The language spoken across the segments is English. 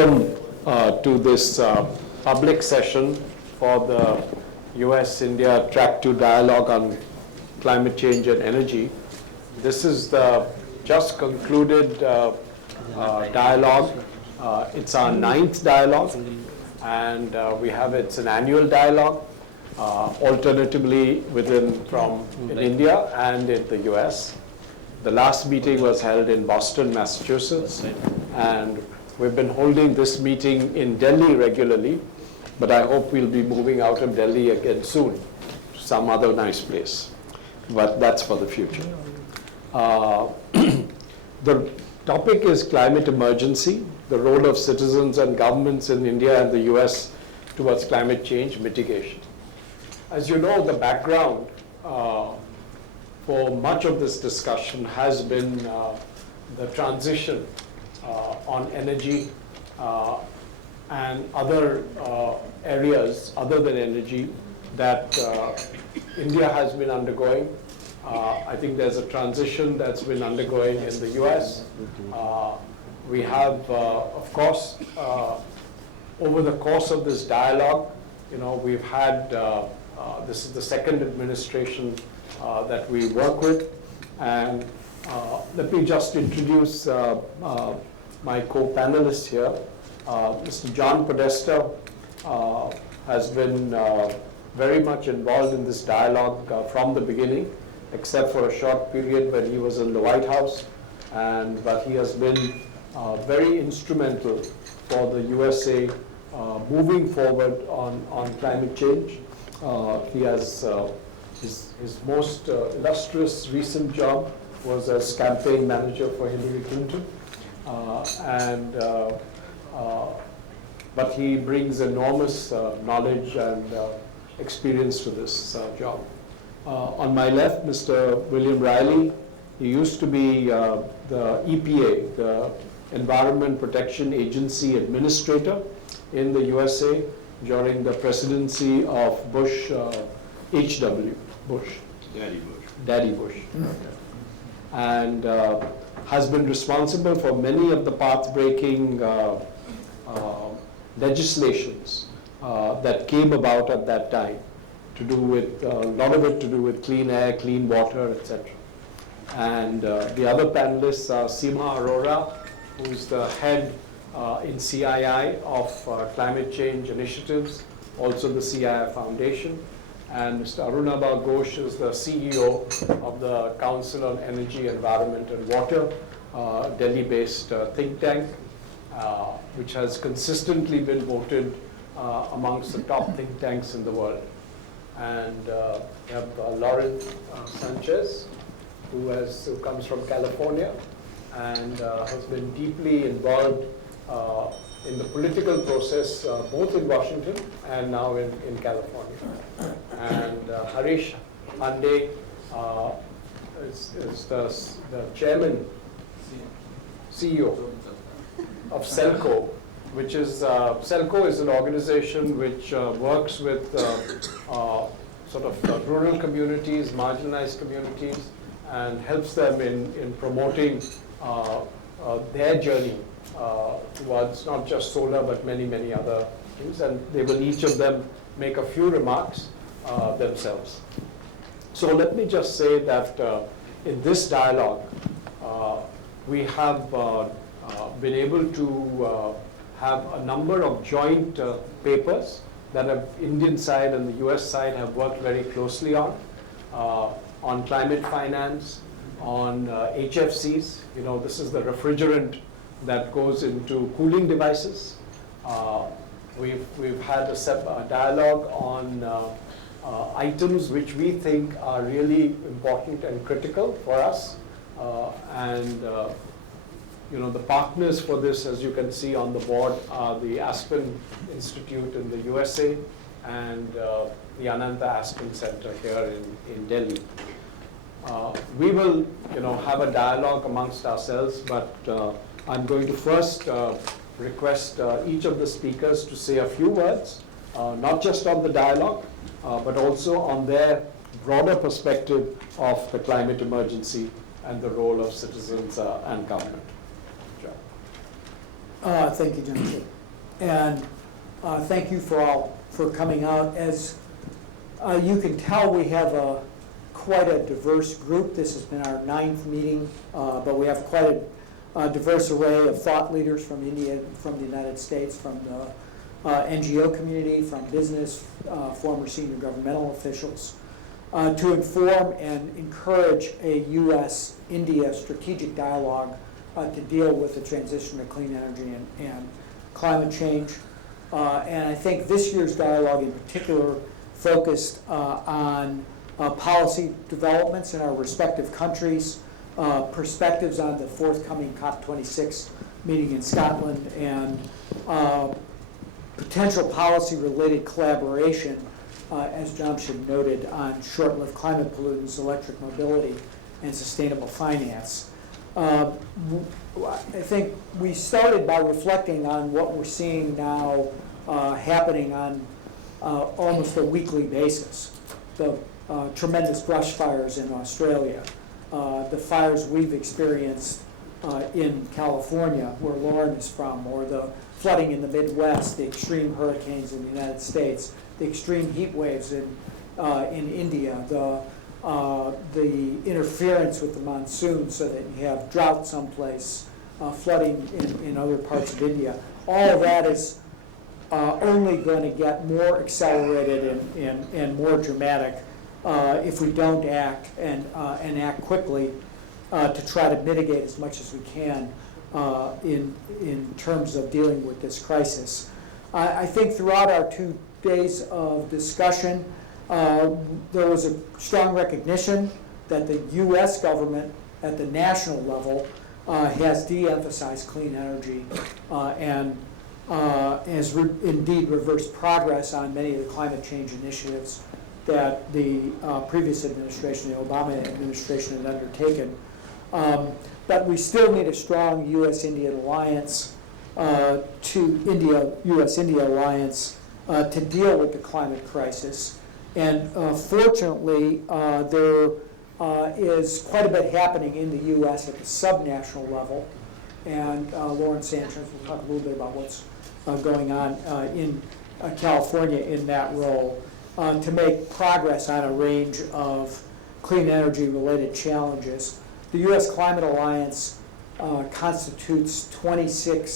welcome to this public session for the US-India Track 2 Dialogue on Climate Change and Energy. This is the just concluded dialogue. It's our 9th dialogue, and it's an annual dialogue, alternatively from India and in the US. The last meeting was held in Boston, Massachusetts, and we've been holding this meeting in Delhi regularly, but I hope we'll be moving out of Delhi again soon to some other nice place. But that's for the future. The topic is climate emergency, the role of citizens and governments in India and the US towards climate change mitigation. As you know, the background for much of this discussion has been the transition on energy and other areas other than energy that India has been undergoing. I think there's a transition that's been undergoing in the US. We have, of course, over the course of this dialogue, we've had, this is the second administration that we work with. And let me just introduce my co-panelists here. Mr. John Podesta has been very much involved in this dialogue from the beginning, except for a short period when he was in the White House. But he has been very instrumental for the USA moving forward on climate change. He has his most illustrious recent job was as campaign manager for Hillary Clinton. But he brings enormous knowledge and experience to this job. On my left, Mr. William Riley. He used to be the EPA, the Environment Protection Agency Administrator in the USA during the presidency of Bush, H.W. Bush. Daddy Bush. And has been responsible for many of the path-breaking legislations that came about at that time, to do with, a lot of it to do with clean air, clean water, etc. And the other panelists are Seema Arora, who's the head in CII of Climate Change Initiatives, also the CII Foundation, and Mr. Arunabha Ghosh is the CEO of the Council on Energy, Environment and Water, Delhi-based think tank, which has consistently been voted amongst the top think tanks in the world. And we have Lauren Sanchez, who comes from California and has been deeply involved in the political process, both in Washington and now in California. And Harish Hande is the chairman, CEO of CELCO, which is, CELCO is an organization which works with sort of rural communities, marginalized communities, and helps them in promoting their journey towards not just solar, but many, many other things. And they will each of them make a few remarks themselves. So let me just say that in this dialogue, we have been able to have a number of joint papers that the Indian side and the US side have worked very closely on climate finance, on HFCs. This is the refrigerant that goes into cooling devices. We've had a dialogue on items which we think are really important and critical for us. The partners for this, as you can see on the board, are the Aspen Institute in the USA and the Ananta Aspen Center here in Delhi. We will, have a dialogue amongst ourselves, but I'm going to first request each of the speakers to say a few words, not just on the dialogue, but also on their broader perspective of the climate emergency and the role of citizens and government. Thank you, John. And thank you for coming out. As you can tell, we have quite a diverse group. This has been our 9th meeting, but we have quite a diverse array of thought leaders from India, from the United States, from the NGO community, from business, former senior governmental officials, to inform and encourage a U.S.-India strategic dialogue to deal with the transition to clean energy and climate change. And I think this year's dialogue in particular focused on policy developments in our respective countries, perspectives on the forthcoming COP26 meeting in Scotland, and potential policy-related collaboration, as Jamshed noted, on short-lived climate pollutants, electric mobility, and sustainable finance. I think we started by reflecting on what we're seeing now happening on almost a weekly basis. The tremendous brush fires in Australia, the fires we've experienced in California, where Lauren is from, or the flooding in the Midwest, the extreme hurricanes in the United States, the extreme heat waves in India, the interference with the monsoon so that you have drought someplace, flooding in other parts of India. All of that is only going to get more accelerated and more dramatic if we don't act and act quickly to try to mitigate as much as we can in terms of dealing with this crisis. I think throughout our 2 days of discussion, there was a strong recognition that the U.S. government at the national level has de-emphasized clean energy and has indeed reversed progress on many of the climate change initiatives that the previous administration, the Obama administration, had undertaken. But we still need a strong U.S.-India alliance U.S.-India alliance to deal with the climate crisis. And fortunately, there is quite a bit happening in the U.S. at the subnational level. And Lauren Sanchez will talk a little bit about what's going on in California in that role to make progress on a range of clean energy-related challenges. The U.S. Climate Alliance constitutes 25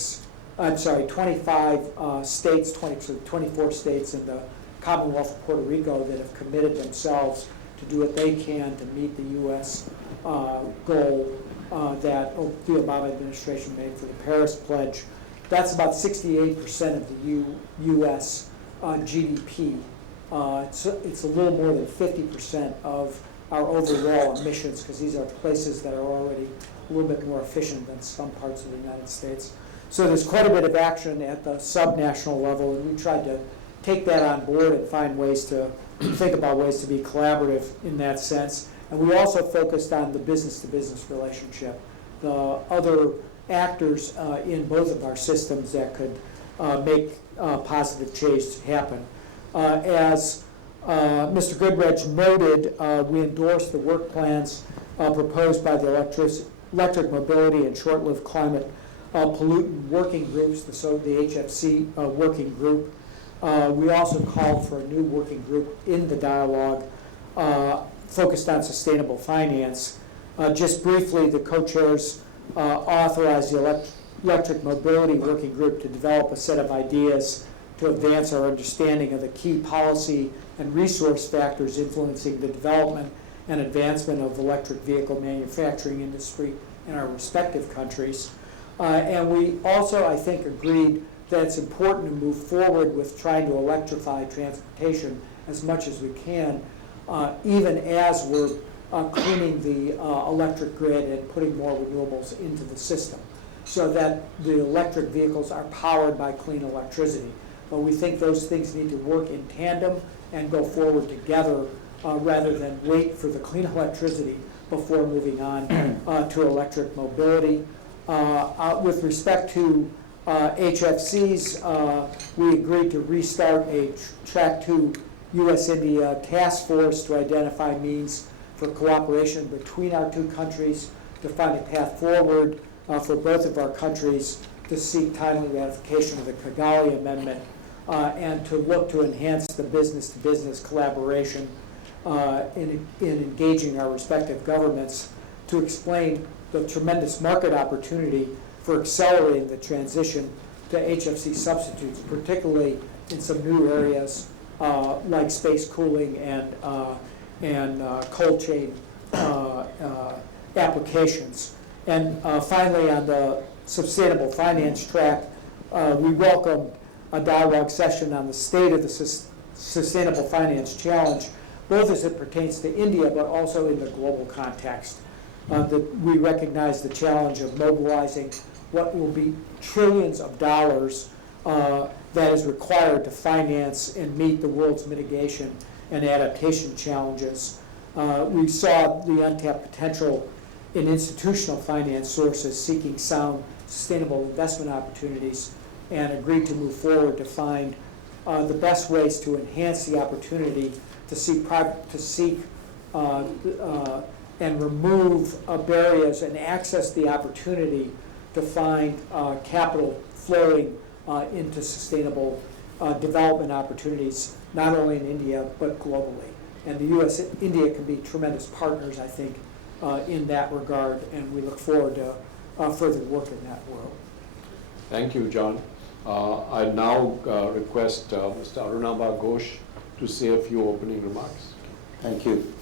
states, 24 states in the Commonwealth of Puerto Rico that have committed themselves to do what they can to meet the U.S. Goal that the Obama administration made for the Paris Pledge. That's about 68% of the U.S. GDP. It's a little more than 50% of our overall emissions, because these are places that are already a little bit more efficient than some parts of the United States. So there's quite a bit of action at the subnational level, and we tried to take that on board and find ways to think about ways to be collaborative in that sense. And we also focused on the business-to-business relationship, the other actors in both of our systems that could make positive change happen. As Mr. Goodrich noted, we endorsed the work plans proposed by the electric mobility and short-lived climate pollutant working groups, the HFC working group. We also called for a new working group in the dialogue focused on sustainable finance. Just briefly, the co-chairs authorized the electric mobility working group to develop a set of ideas to advance our understanding of the key policy and resource factors influencing the development and advancement of electric vehicle manufacturing industry in our respective countries. And we also, I think, agreed that it's important to move forward with trying to electrify transportation as much as we can, even as we're cleaning the electric grid and putting more renewables into the system, so that the electric vehicles are powered by clean electricity. But we think those things need to work in tandem and go forward together rather than wait for the clean electricity before moving on to electric mobility. With respect to HFCs, we agreed to restart a Track 2 U.S.-India task force to identify means for cooperation between our two countries to find a path forward for both of our countries to seek timely ratification of the Kigali Amendment, and to look to enhance the business-to-business collaboration in engaging our respective governments to explain the tremendous market opportunity for accelerating the transition to HFC substitutes, particularly in some new areas like space cooling and cold chain applications. And finally, on the sustainable finance track, we welcome a dialogue session on the state of the sustainable finance challenge, both as it pertains to India, but also in the global context. That we recognize the challenge of mobilizing what will be trillions of dollars that is required to finance and meet the world's mitigation and adaptation challenges. We saw the untapped potential in institutional finance sources seeking sound, sustainable investment opportunities, and agreed to move forward to find the best ways to enhance the opportunity to seek and remove barriers and access the opportunity to find capital flowing into sustainable development opportunities, not only in India, but globally. And the India can be tremendous partners, I think, in that regard, and we look forward to further work in that world. Thank you, John. I now request Mr. Arunabha Ghosh to say a few opening remarks. Thank you.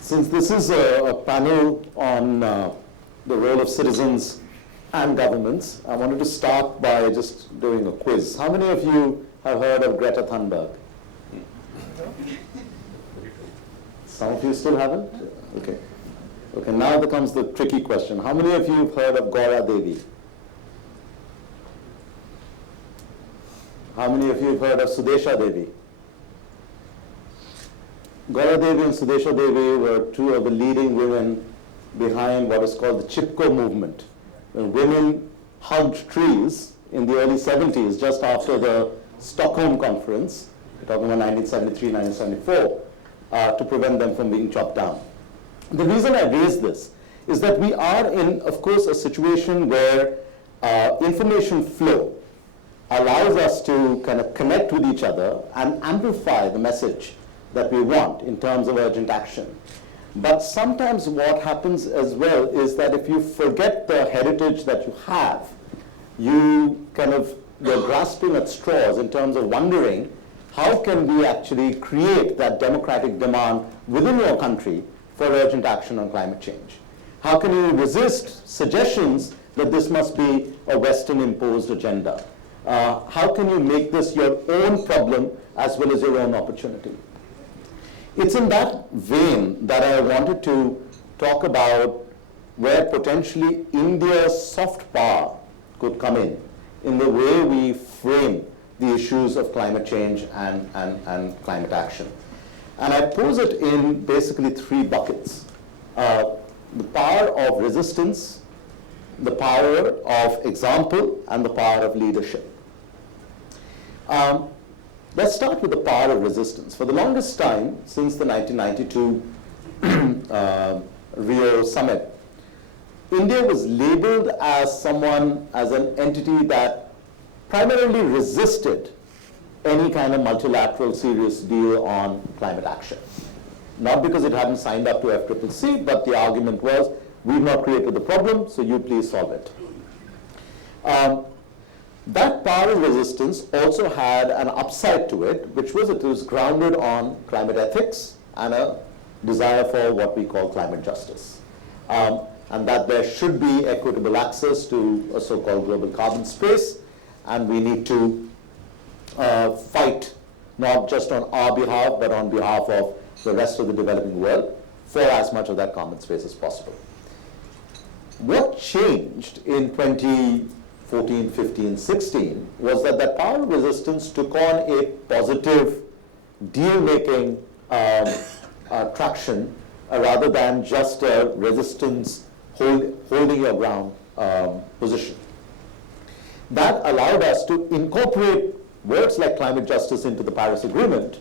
Since this is a panel on the role of citizens and governments, I wanted to start by just doing a quiz. How many of you have heard of Greta Thunberg? Some of you still haven't? Okay. Okay, now there comes the tricky question. How many of you have heard of Gaura Devi? How many of you have heard of Sudesha Devi? Gaura Devi and Sudesha Devi were two of the leading women behind what is called the Chipko movement. When women hugged trees in the early 70s, just after the Stockholm Conference, we're talking about 1973, 1974, to prevent them from being chopped down. The reason I raise this is that we are in, of course, a situation where information flow allows us to kind of connect with each other and amplify the message that we want in terms of urgent action. But sometimes what happens as well is that if you forget the heritage that you have, you're grasping at straws in terms of wondering how can we actually create that democratic demand within your country for urgent action on climate change? How can you resist suggestions that this must be a Western imposed agenda? How can you make this your own problem as well as your own opportunity? It's in that vein that I wanted to talk about where potentially India's soft power could come in the way we frame the issues of climate change and climate action. And I pose it in basically three buckets. The power of resistance, the power of example, and the power of leadership. Let's start with the power of resistance. For the longest time, since the 1992 Rio summit, India was labeled as an entity that primarily resisted any kind of multilateral serious deal on climate action. Not because it hadn't signed up to FCCC, but the argument was, we've not created the problem, so you please solve it. That power of resistance also had an upside to it, which was it was grounded on climate ethics and a desire for what we call climate justice. And that there should be equitable access to a so-called global carbon space, and we need to fight not just on our behalf, but on behalf of the rest of the developing world for as much of that carbon space as possible. What changed in 2014, 15, 16 was that power of resistance took on a positive deal-making traction rather than just a resistance holding your ground position. That allowed us to incorporate words like climate justice into the Paris Agreement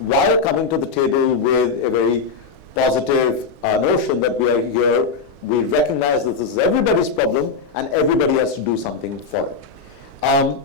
while coming to the table with a very positive notion that we are here we recognize that this is everybody's problem and everybody has to do something for it.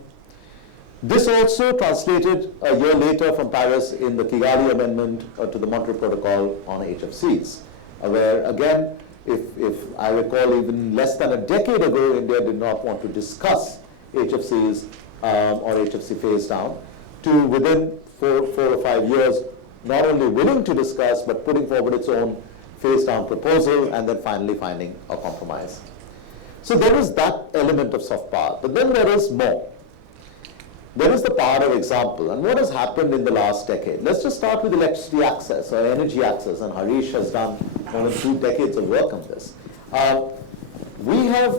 This also translated a year later from Paris in the Kigali Amendment to the Montreal Protocol on HFCs, where again, if I recall, even less than a decade ago, India did not want to discuss HFCs or HFC phase down, to within 4 or 5 years, not only willing to discuss, but putting forward its own phase down proposal, and then finally finding a compromise. So there is that element of soft power, but then there is more. There is the power of example, and what has happened in the last decade. Let's just start with electricity access or energy access, and Harish has done more than 2 decades of work on this. We have,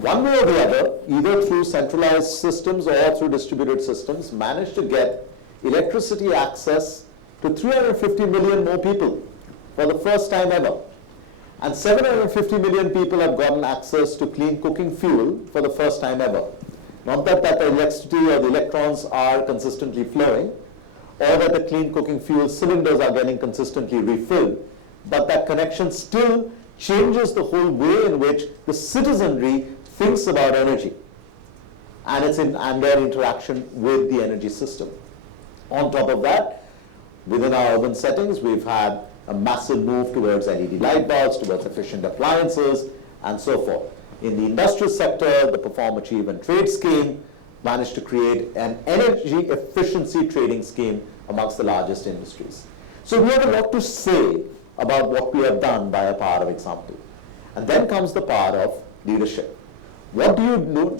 one way or the other, either through centralized systems or through distributed systems, managed to get electricity access to 350 million more people for the first time ever. And 750 million people have gotten access to clean cooking fuel for the first time ever. Not that the electricity or the electrons are consistently flowing, or that the clean cooking fuel cylinders are getting consistently refilled, but that connection still changes the whole way in which the citizenry thinks about energy and their interaction with the energy system. On top of that, within our urban settings, we've had a massive move towards LED light bulbs, towards efficient appliances, and so forth. In the industrial sector, the Perform, Achieve, and Trade scheme managed to create an energy efficiency trading scheme amongst the largest industries. So we have a lot to say about what we have done by a power of example. And then comes the power of leadership. What do you do?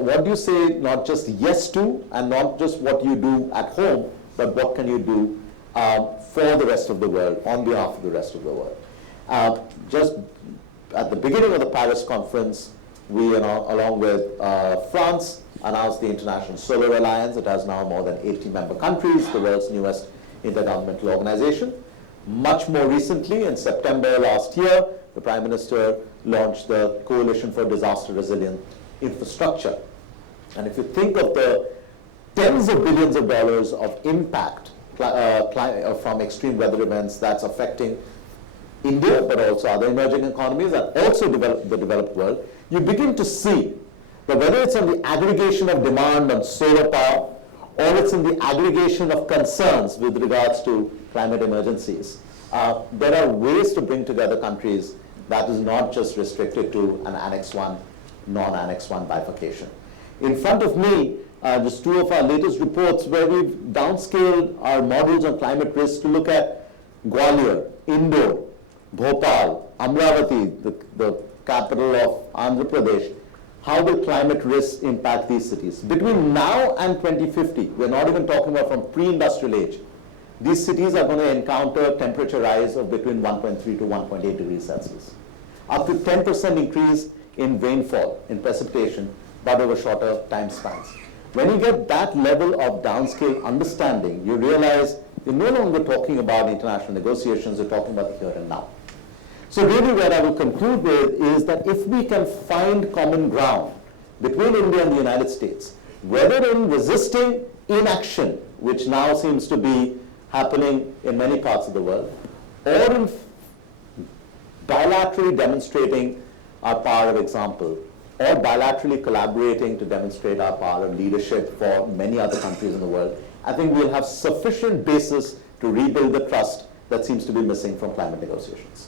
What do you say not just yes to, and not just what you do at home, but what can you do for the rest of the world, on behalf of the rest of the world? Just at the beginning of the Paris conference, we, along with France, announced the International Solar Alliance. It has now more than 80 member countries, the world's newest intergovernmental organization. Much more recently, in September last year, the Prime Minister launched the Coalition for Disaster Resilient Infrastructure. And if you think of the tens of billions of dollars of impact from extreme weather events that's affecting India, but also other emerging economies and also the developed world, you begin to see that whether it's on the aggregation of demand on solar power, or it's in the aggregation of concerns with regards to climate emergencies, there are ways to bring together countries that is not just restricted to an Annex 1, non-Annex 1 bifurcation. In front of me, just 2 of our latest reports where we've downscaled our models on climate risk to look at Gwalior, Indore, Bhopal, Amravati, the capital of Andhra Pradesh. How will climate risks impact these cities? Between now and 2050, we're not even talking about from pre-industrial age, these cities are going to encounter temperature rise of between 1.3 to 1.8 degrees Celsius. Up to 10% increase in rainfall, in precipitation, but over shorter time spans. When you get that level of downscale understanding, you realize you're no longer talking about international negotiations, you're talking about the here and now. So really where I will conclude with is that if we can find common ground between India and the United States, whether in resisting inaction, which now seems to be happening in many parts of the world, or in bilaterally demonstrating our power of example, or bilaterally collaborating to demonstrate our power of leadership for many other countries in the world, I think we'll have sufficient basis to rebuild the trust that seems to be missing from climate negotiations.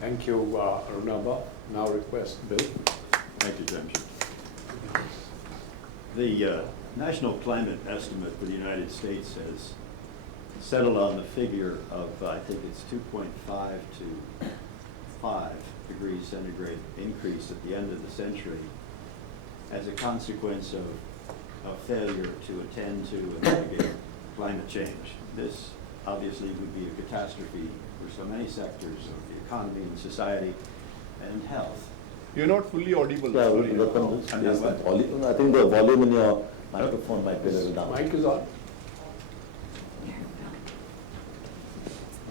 Thank you, Arunabha. Now request Bill. Thank you, Jamshid. The National Climate Estimate for the United States has settled on the figure of, I think it's 2.5 to 5 degrees centigrade increase at the end of the century as a consequence of failure to attend to and mitigate climate change. This obviously would be a catastrophe for so many sectors of the economy and society and health. You're not fully audible. Yeah, Sorry. I think the volume in your microphone might be a little down. Mic is on.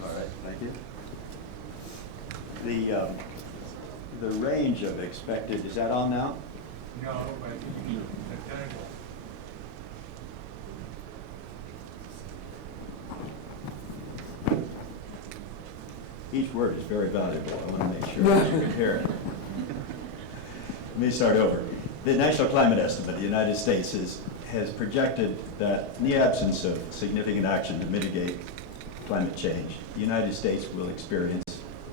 All right, thank you. The range of expected, is that on now? No, but Each word is very valuable. I want to make sure that you can hear it. Let me start over. The National Climate Estimate of the United States has projected that in the absence of significant action to mitigate climate change, the United States will experience,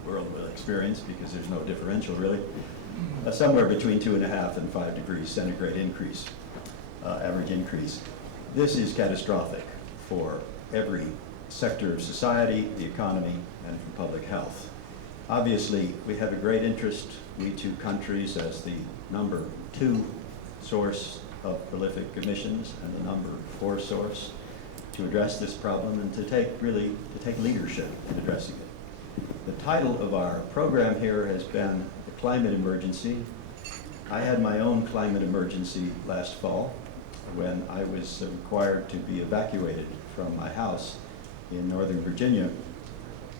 the world will experience, because there's no differential really, somewhere between 2.5 and 5 degrees centigrade increase, average increase. This is catastrophic for every sector of society, the economy, and for public health. Obviously, we have a great interest, we two countries, as the number 2 source of prolific emissions and the number 4 source, to address this problem and to take leadership in addressing it. The title of our program here has been the Climate Emergency. I had my own climate emergency last fall when I was required to be evacuated from my house in Northern Virginia,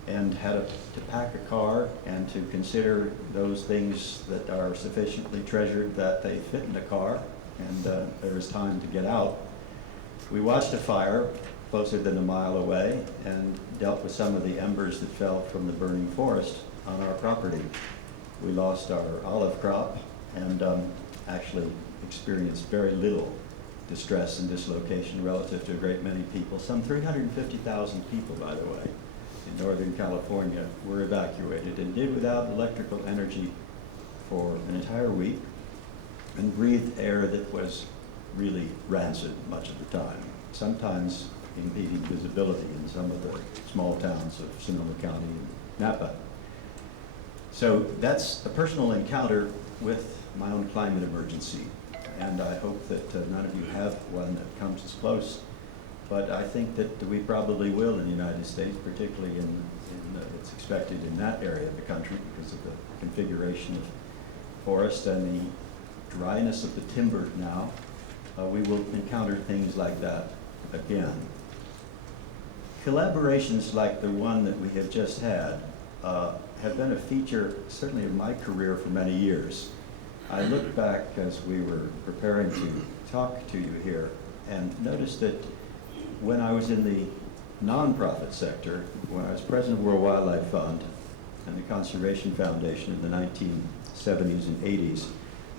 and had to pack a car and to consider those things that are sufficiently treasured that they fit in a car, and there was time to get out. We watched a fire closer than a mile away and dealt with some of the embers that fell from the burning forest on our property. We lost our olive crop and actually experienced very little distress and dislocation relative to a great many people. Some 350,000 people, by the way, in Northern California were evacuated and did without electrical energy for an entire week and breathed air that was really rancid much of the time, sometimes impeding visibility in some of the small towns of Sonoma County and Napa. So that's a personal encounter with my own climate emergency, and I hope that none of you have one that comes as close. But I think that we probably will in the United States, particularly it's expected in that area of the country because of the configuration of forest and the dryness of the timber now. We will encounter things like that again. Collaborations like the one that we have just had have been a feature, certainly, of my career for many years. I look back as we were preparing to talk to you here and noticed that when I was in the nonprofit sector, when I was president of World Wildlife Fund and the Conservation Foundation in the 1970s and 80s,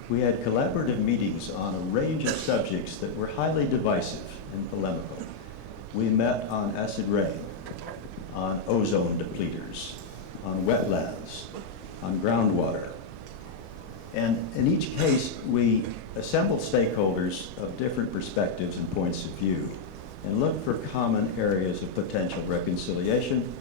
we had collaborative meetings on a range of subjects that were highly divisive and polemical. We met on acid rain, on ozone depleters, on wetlands, on groundwater. And in each case, we assembled stakeholders of different perspectives and points of view and looked for common areas of potential reconciliation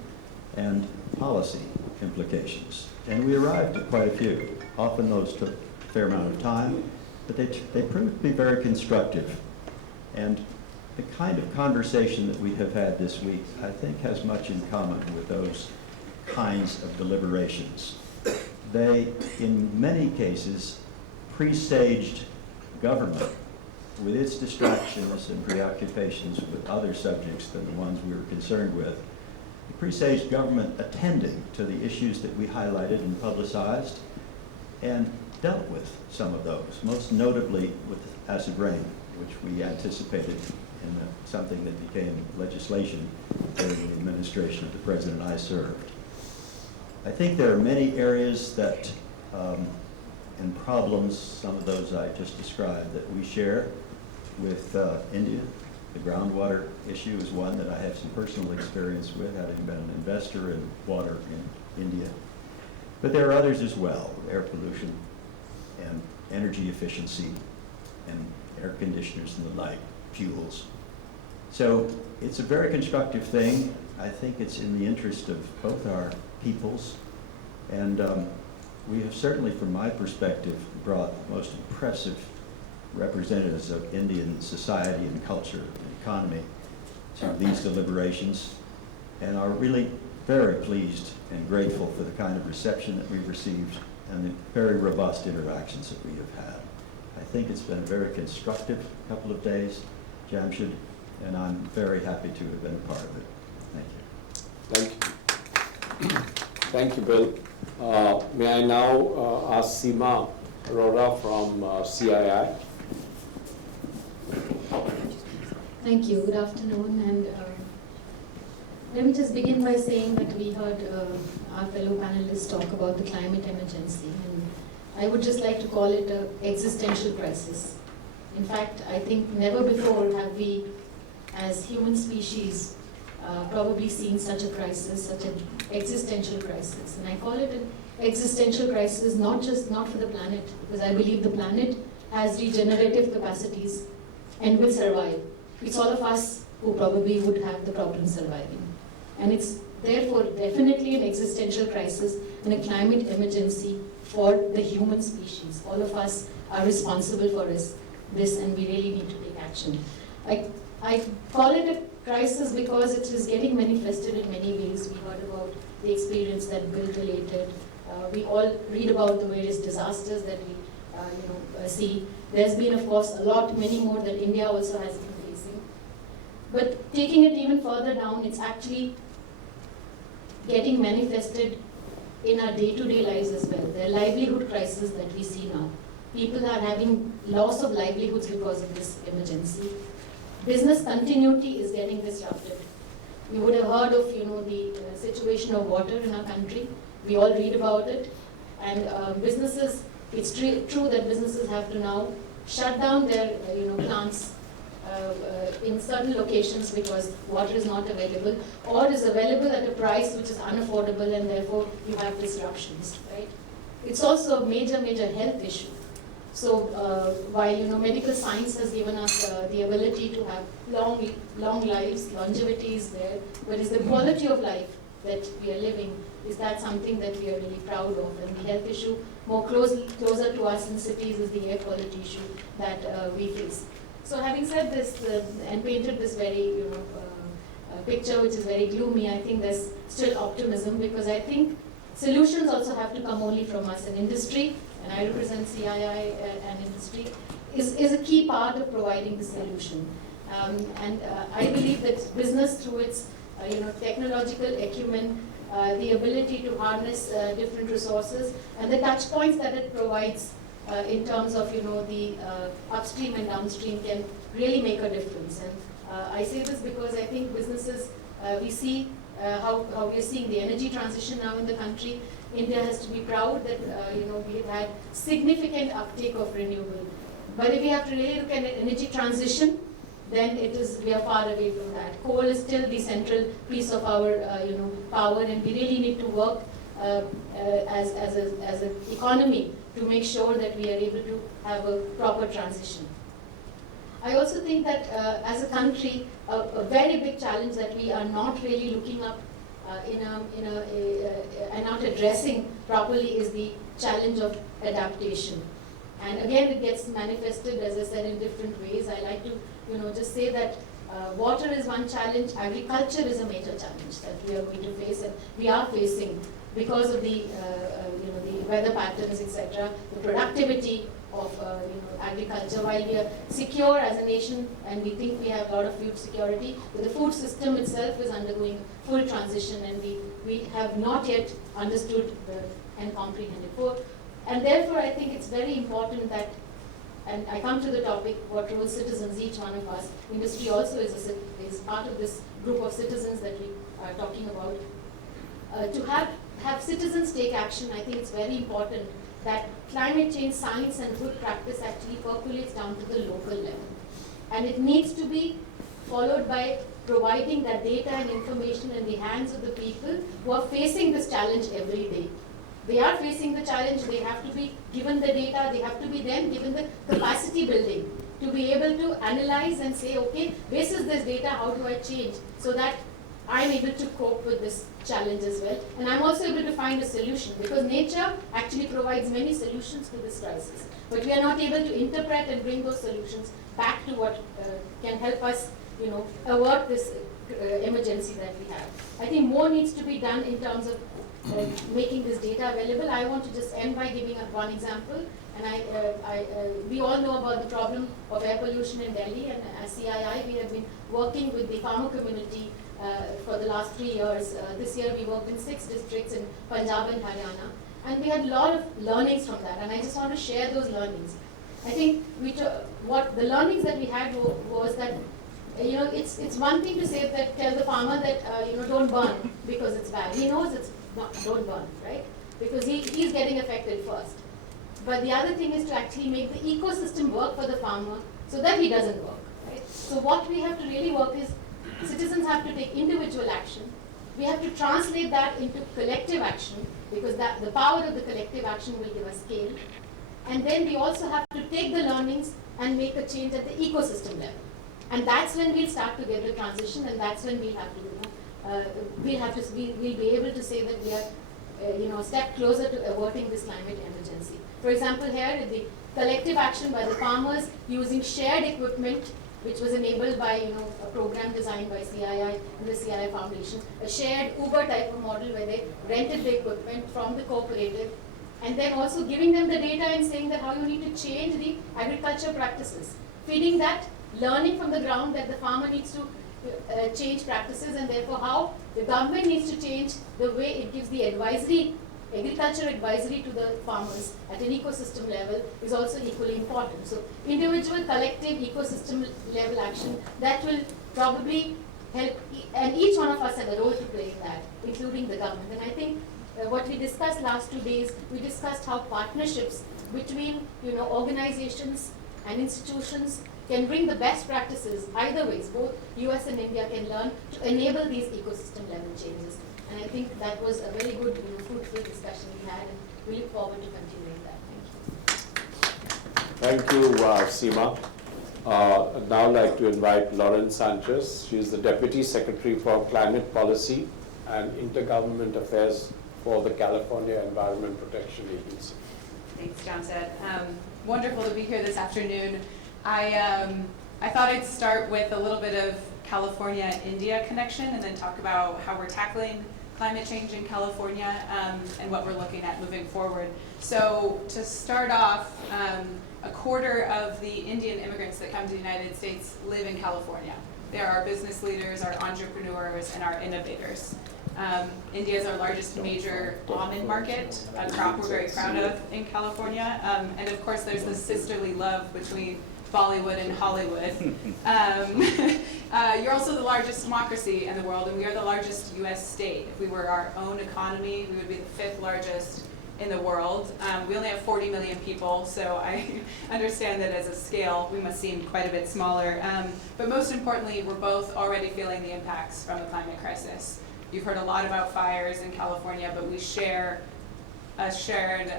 and policy implications. And we arrived at quite a few. Often those took a fair amount of time, but they proved to be very constructive. And the kind of conversation that we have had this week, I think, has much in common with those kinds of deliberations. They, in many cases, presaged government with its distractions and preoccupations with other subjects than the ones we were concerned with. It presaged government attending to the issues that we highlighted and publicized and dealt with some of those, most notably with acid rain, which we anticipated in something that became legislation during the administration of the president I served. I think there are many areas that, and problems, some of those I just described, that we share with India. The groundwater issue is one that I have some personal experience with, having been an investor in water in India. But there are others as well, air pollution and energy efficiency and air conditioners and the like, fuels. So it's a very constructive thing. I think it's in the interest of both our peoples, and we have certainly, from my perspective, brought most impressive representatives of Indian society and culture and economy to these deliberations, and are really very pleased and grateful for the kind of reception that we've received and the very robust interactions that we have had. I think it's been a very constructive couple of days, Jamshed, and I'm very happy to have been a part of it. Thank you. Thank you. Thank you, Bill. May I now ask Seema Arora from CII? Thank you. Good afternoon. And let me just begin by saying that we heard our fellow panelists talk about the climate emergency, and I would just like to call it an existential crisis. In fact, I think never before have we, as human species, probably seen such a crisis, such an existential crisis. And I call it an existential crisis, not for the planet, because I believe the planet has regenerative capacities and will survive. It's all of us who probably would have the problem surviving. And it's therefore definitely an existential crisis and a climate emergency for the human species. All of us are responsible for this, and we really need to take action. I call it a crisis because it is getting manifested in many ways. We heard about the experience that Bill related. We all read about the various disasters that we see. There's been, of course, many more that India also has been facing. But taking it even further down, it's actually getting manifested in our day-to-day lives as well. The livelihood crisis that we see now. People are having loss of livelihoods because of this emergency. Business continuity is getting disrupted. We would have heard of the situation of water in our country. We all read about it. And businesses, it's true that businesses have to now shut down their plants in certain locations because water is not available, or is available at a price which is unaffordable, and therefore you have disruptions, right? It's also a major health issue. So while medical science has given us the ability to have long lives, longevity is there, but is the quality of life that we are living, is that something that we are really proud of? And the health issue more closer to us in cities is the air quality issue that we face. So having said this and painted this very picture which is very gloomy, I think there's still optimism, because I think solutions also have to come only from us. And industry, and I represent CII and industry, is a key part of providing the solution. And I believe that business, through its technological acumen, the ability to harness different resources, and the touch points that it provides in terms of the upstream and downstream, can really make a difference. And I say this because I think businesses, we see how we are seeing the energy transition now in the country. India has to be proud that we have had significant uptake of renewable. But if we have to really look at energy transition, then we are far away from that. Coal is still the central piece of our power, and we really need to work as an economy to make sure that we are able to have a proper transition. I also think that as a country, a very big challenge that we are not really looking up and not addressing properly is the challenge of adaptation. And again, it gets manifested, as I said, in different ways. I like to just say that water is one challenge, agriculture is a major challenge that we are going to face, and we are facing because of the weather patterns, etc., the productivity of agriculture. While we are secure as a nation and we think we have a lot of food security, but the food system itself is undergoing full transition, and we have not yet understood and comprehended. And therefore, I think it's very important that, and I come to the topic, what role citizens, each one of us, industry also is part of this group of citizens that we are talking about. To have citizens take action, I think it's very important that climate change science and good practice actually percolates down to the local level. And it needs to be followed by providing that data and information in the hands of the people who are facing this challenge every day. They are facing the challenge, they have to be given the data, they have to be then given the capacity building to be able to analyze and say, okay, based on this data, how do I change so that I'm able to cope with this challenge as well. And I'm also able to find a solution, because nature actually provides many solutions to this crisis. But we are not able to interpret and bring those solutions back to what can help us, avert this emergency that we have. I think more needs to be done in terms of making this data available. I want to just end by giving one example. And we all know about the problem of air pollution in Delhi, and as CII, we have been working with the farmer community for the last 3 years. This year we worked in 6 districts in Punjab and Haryana, and we had a lot of learnings from that, and I just want to share those learnings. I think what the learnings that we had was that it's one thing to say that, tell the farmer that don't burn because it's bad. He knows it's don't burn, right? Because he's getting affected first. But the other thing is to actually make the ecosystem work for the farmer so that he doesn't work, right? So what we have to really work is citizens have to take individual action. We have to translate that into collective action because the power of the collective action will give us scale. And then we also have to take the learnings and make a change at the ecosystem level. And that's when we'll start to get the transition, and that's when we'll have to, we'll be able to say that we are, a step closer to averting this climate emergency. For example, here the collective action by the farmers using shared equipment, which was enabled by a program designed by CII and the CII Foundation, a shared Uber type of model where they rented the equipment from the cooperative, and then also giving them the data and saying that how you need to change the agriculture practices, feeding that, learning from the ground that the farmer needs to change practices, and therefore how the government needs to change the way it gives the agriculture advisory to the farmers at an ecosystem level is also equally important. So individual, collective, ecosystem level action, that will probably help, and each one of us have a role to play in that, including the government. And I think what we discussed last 2 days, we discussed how partnerships between organizations and institutions can bring the best practices either ways. Both US and India can learn to enable these ecosystem level changes. And I think that was a very good, fruitful discussion we had, and we look forward to continuing that. Thank you. Thank you, Seema. I'd now like to invite Lauren Sanchez. She is the Deputy Secretary for Climate Policy and Intergovernment Affairs for the California Environment Protection Agency. Thanks, Jamsed. Wonderful to be here this afternoon. I thought I'd start with a little bit of California-India connection and then talk about how we're tackling climate change in California and what we're looking at moving forward. So to start off, a quarter of the Indian immigrants that come to the United States live in California. They're our business leaders, our entrepreneurs, and our innovators. India is our largest major almond market, a crop we're very proud of in California. And of course, there's this sisterly love between Bollywood and Hollywood. You're also the largest democracy in the world, and we are the largest US state. If we were our own economy, we would be the 5th largest in the world. We only have 40 million people, so I understand that as a scale, we must seem quite a bit smaller. But most importantly, we're both already feeling the impacts from the climate crisis. You've heard a lot about fires in California, but we share a shared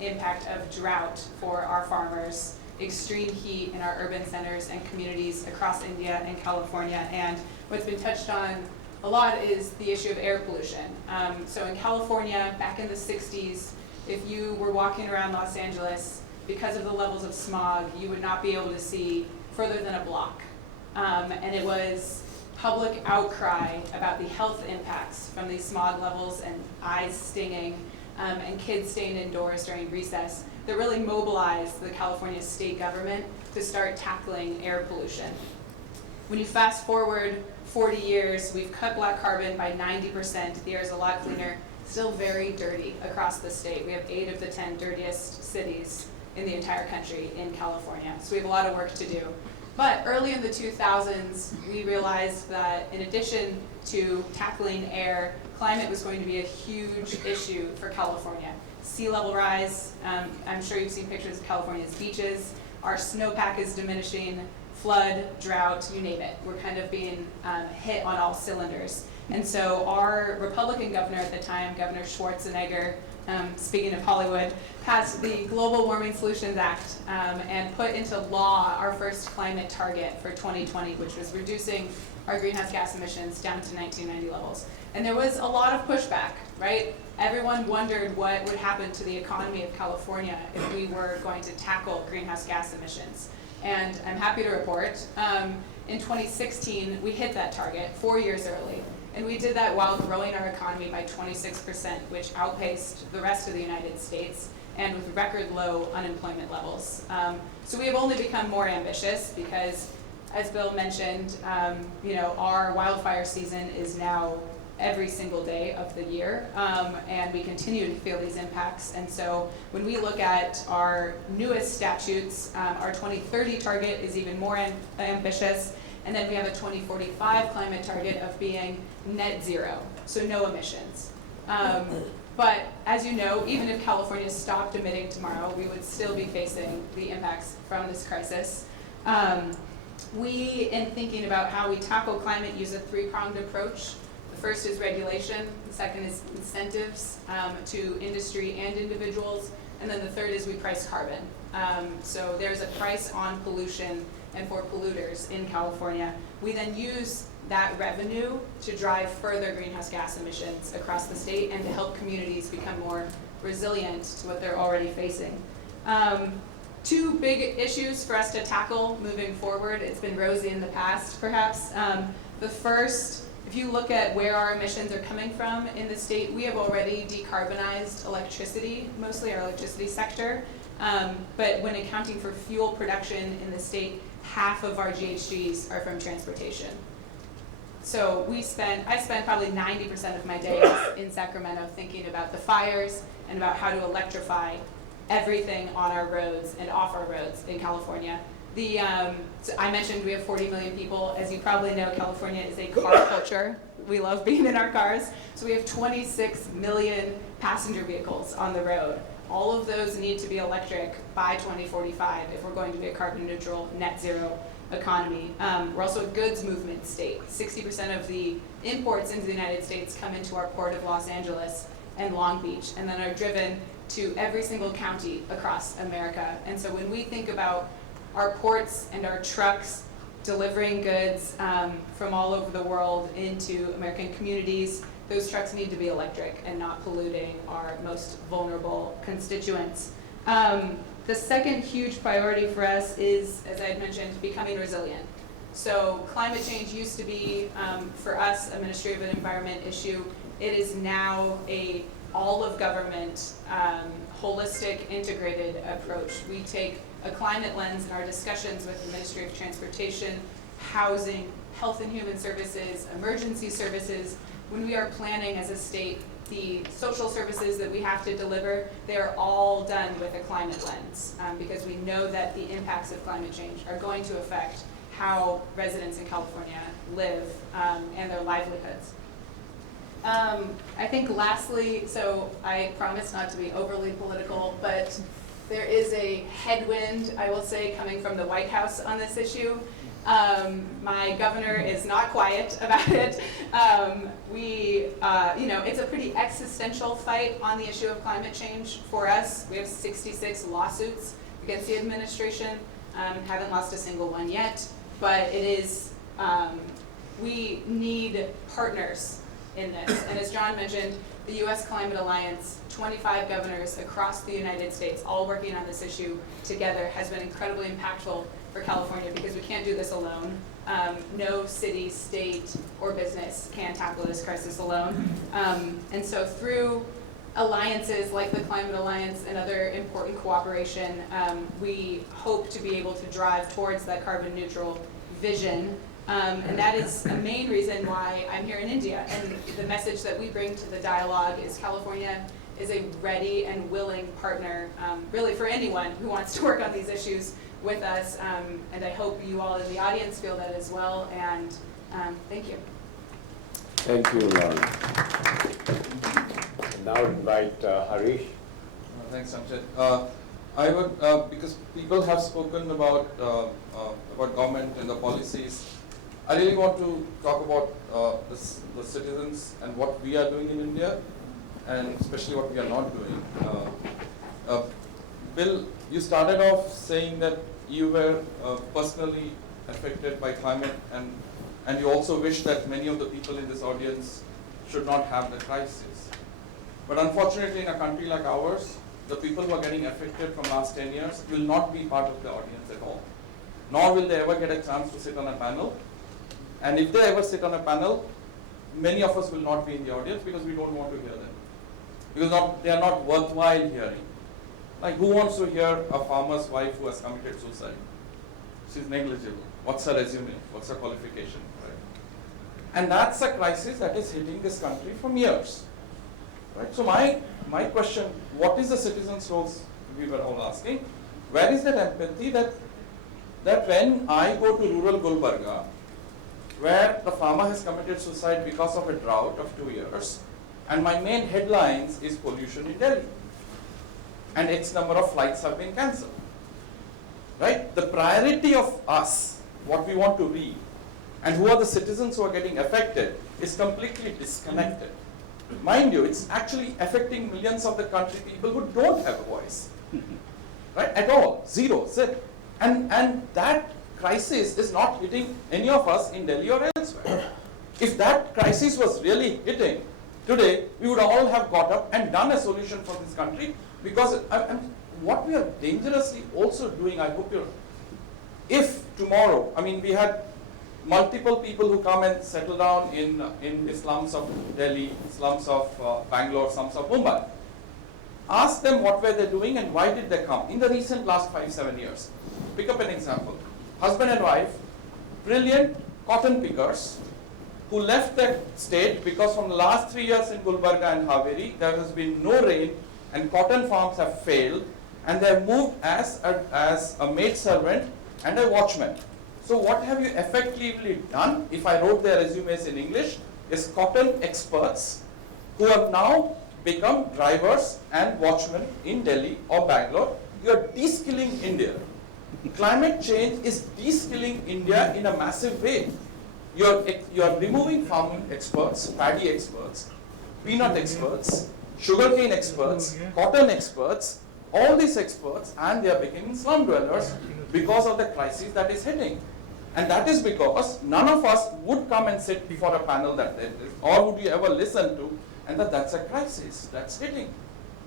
impact of drought for our farmers, extreme heat in our urban centers and communities across India and California. And what's been touched on a lot is the issue of air pollution. So in California, back in the 60s, if you were walking around Los Angeles, because of the levels of smog, you would not be able to see further than a block. And it was public outcry about the health impacts from these smog levels and eyes stinging and kids staying indoors during recess that really mobilized the California state government to start tackling air pollution. When you fast forward 40 years, we've cut black carbon by 90%. The air is a lot cleaner, still very dirty across the state. We have 8 of the 10 dirtiest cities in the entire country in California. So we have a lot of work to do. But early in the 2000s, we realized that in addition to tackling air, climate was going to be a huge issue for California. Sea level rise, I'm sure you've seen pictures of California's beaches. Our snowpack is diminishing, flood, drought, you name it. We're kind of being hit on all cylinders. And so our Republican governor at the time, Governor Schwarzenegger, speaking of Hollywood, passed the Global Warming Solutions Act and put into law our first climate target for 2020, which was reducing our greenhouse gas emissions down to 1990 levels. And there was a lot of pushback, right? Everyone wondered what would happen to the economy of California if we were going to tackle greenhouse gas emissions. And I'm happy to report, in 2016, we hit that target 4 years early. And we did that while growing our economy by 26%, which outpaced the rest of the United States, and with record low unemployment levels. So we have only become more ambitious because, as Bill mentioned, our wildfire season is now every single day of the year, and we continue to feel these impacts. And so when we look at our newest statutes, our 2030 target is even more ambitious, and then we have a 2045 climate target of being net zero, so no emissions. But as you know, even if California stopped emitting tomorrow, we would still be facing the impacts from this crisis. We, in thinking about how we tackle climate, use a three-pronged approach. The first is regulation, the second is incentives to industry and individuals, and then the third is we price carbon. So there's a price on pollution and for polluters in California. We then use that revenue to drive further greenhouse gas emissions across the state and to help communities become more resilient to what they're already facing. Two big issues for us to tackle moving forward. It's been rosy in the past, perhaps. The first, if you look at where our emissions are coming from in the state, we have already decarbonized electricity, mostly our electricity sector. But when accounting for fuel production in the state, half of our GHGs are from transportation. So I spend probably 90% of my days in Sacramento thinking about the fires and about how to electrify everything on our roads and off our roads in California. So I mentioned we have 40 million people. As you probably know, California is a car culture. We love being in our cars. So we have 26 million passenger vehicles on the road. All of those need to be electric by 2045 if we're going to be a carbon neutral, net zero economy. We're also a goods movement state. 60% of the imports into the United States come into our port of Los Angeles and Long Beach and then are driven to every single county across America. And so when we think about our ports and our trucks delivering goods from all over the world into American communities, those trucks need to be electric and not polluting our most vulnerable constituents. The second huge priority for us is, as I had mentioned, becoming resilient. So climate change used to be, for us, a Ministry of Environment issue. It is now a all of government, holistic, integrated approach. We take a climate lens in our discussions with the Ministry of Transportation, Housing, Health and Human Services, Emergency Services. When we are planning as a state the social services that we have to deliver, they are all done with a climate lens because we know that the impacts of climate change are going to affect how residents in California live and their livelihoods. I think lastly, so I promise not to be overly political, but there is a headwind, I will say, coming from the White House on this issue. My governor is not quiet about it. It's a pretty existential fight on the issue of climate change for us. We have 66 lawsuits against the administration. Haven't lost a single one yet, but it is, we need partners in this. And as John mentioned, the U.S. Climate Alliance, 25 governors across the United States, all working on this issue together, has been incredibly impactful for California because we can't do this alone. No city, state, or business can tackle this crisis alone. And so through alliances like the Climate Alliance and other important cooperation, we hope to be able to drive towards that carbon neutral vision. And that is a main reason why I'm here in India. And the message that we bring to the dialogue is California is a ready and willing partner, really for anyone who wants to work on these issues with us. And I hope you all in the audience feel that as well. And thank you. Thank you, Lauren. Now invite Harish. Thanks, Amjad. I would, because people have spoken about government and the policies, I really want to talk about the citizens and what we are doing in India, and especially what we are not doing. Bill, you started off saying that you were personally affected by climate, and you also wish that many of the people in this audience should not have the crisis. But unfortunately, in a country like ours, the people who are getting affected from last 10 years will not be part of the audience at all. Nor will they ever get a chance to sit on a panel. And if they ever sit on a panel, many of us will not be in the audience because we don't want to hear them. Because they are not worthwhile hearing. Like, who wants to hear a farmer's wife who has committed suicide? She's negligible. What's her resume? What's her qualification? Right? And that's a crisis that is hitting this country from years. Right? So my question, what is the citizens' roles we were all asking? Where is that empathy that when I go to rural Gulbarga, where the farmer has committed suicide because of a drought of 2 years, and my main headlines is pollution in Delhi, and X number of flights have been cancelled. Right? The priority of us, what we want to read, and who are the citizens who are getting affected, is completely disconnected. Mind you, it's actually affecting millions of the country people who don't have a voice, right? At all, zero, zip. And that crisis is not hitting any of us in Delhi or elsewhere. If that crisis was really hitting today, we would all have got up and done a solution for this country, because what we are dangerously also doing, I hope you're, if tomorrow, I mean, we had multiple people who come and settle down in the slums of Delhi, slums of Bangalore, slums of Mumbai. Ask them what were they doing and why did they come in the recent last 5-7 years. Pick up an example. Husband and wife, brilliant cotton pickers, who left the state because from the last 3 years in Gulbarga and Haveri, there has been no rain and cotton farms have failed, and they have moved as a maid servant and a watchman. So what have you effectively done, if I wrote their resumes in English, is cotton experts who have now become drivers and watchmen in Delhi or Bangalore. You are de-skilling India. Climate change is de-skilling India in a massive way. You are removing farming experts, paddy experts, peanut experts, sugarcane experts, cotton experts, all these experts, and they are becoming slum dwellers because of the crisis that is hitting. And that is because none of us would come and sit for a panel that there is, or would you ever listen to, and that's a crisis that's hitting.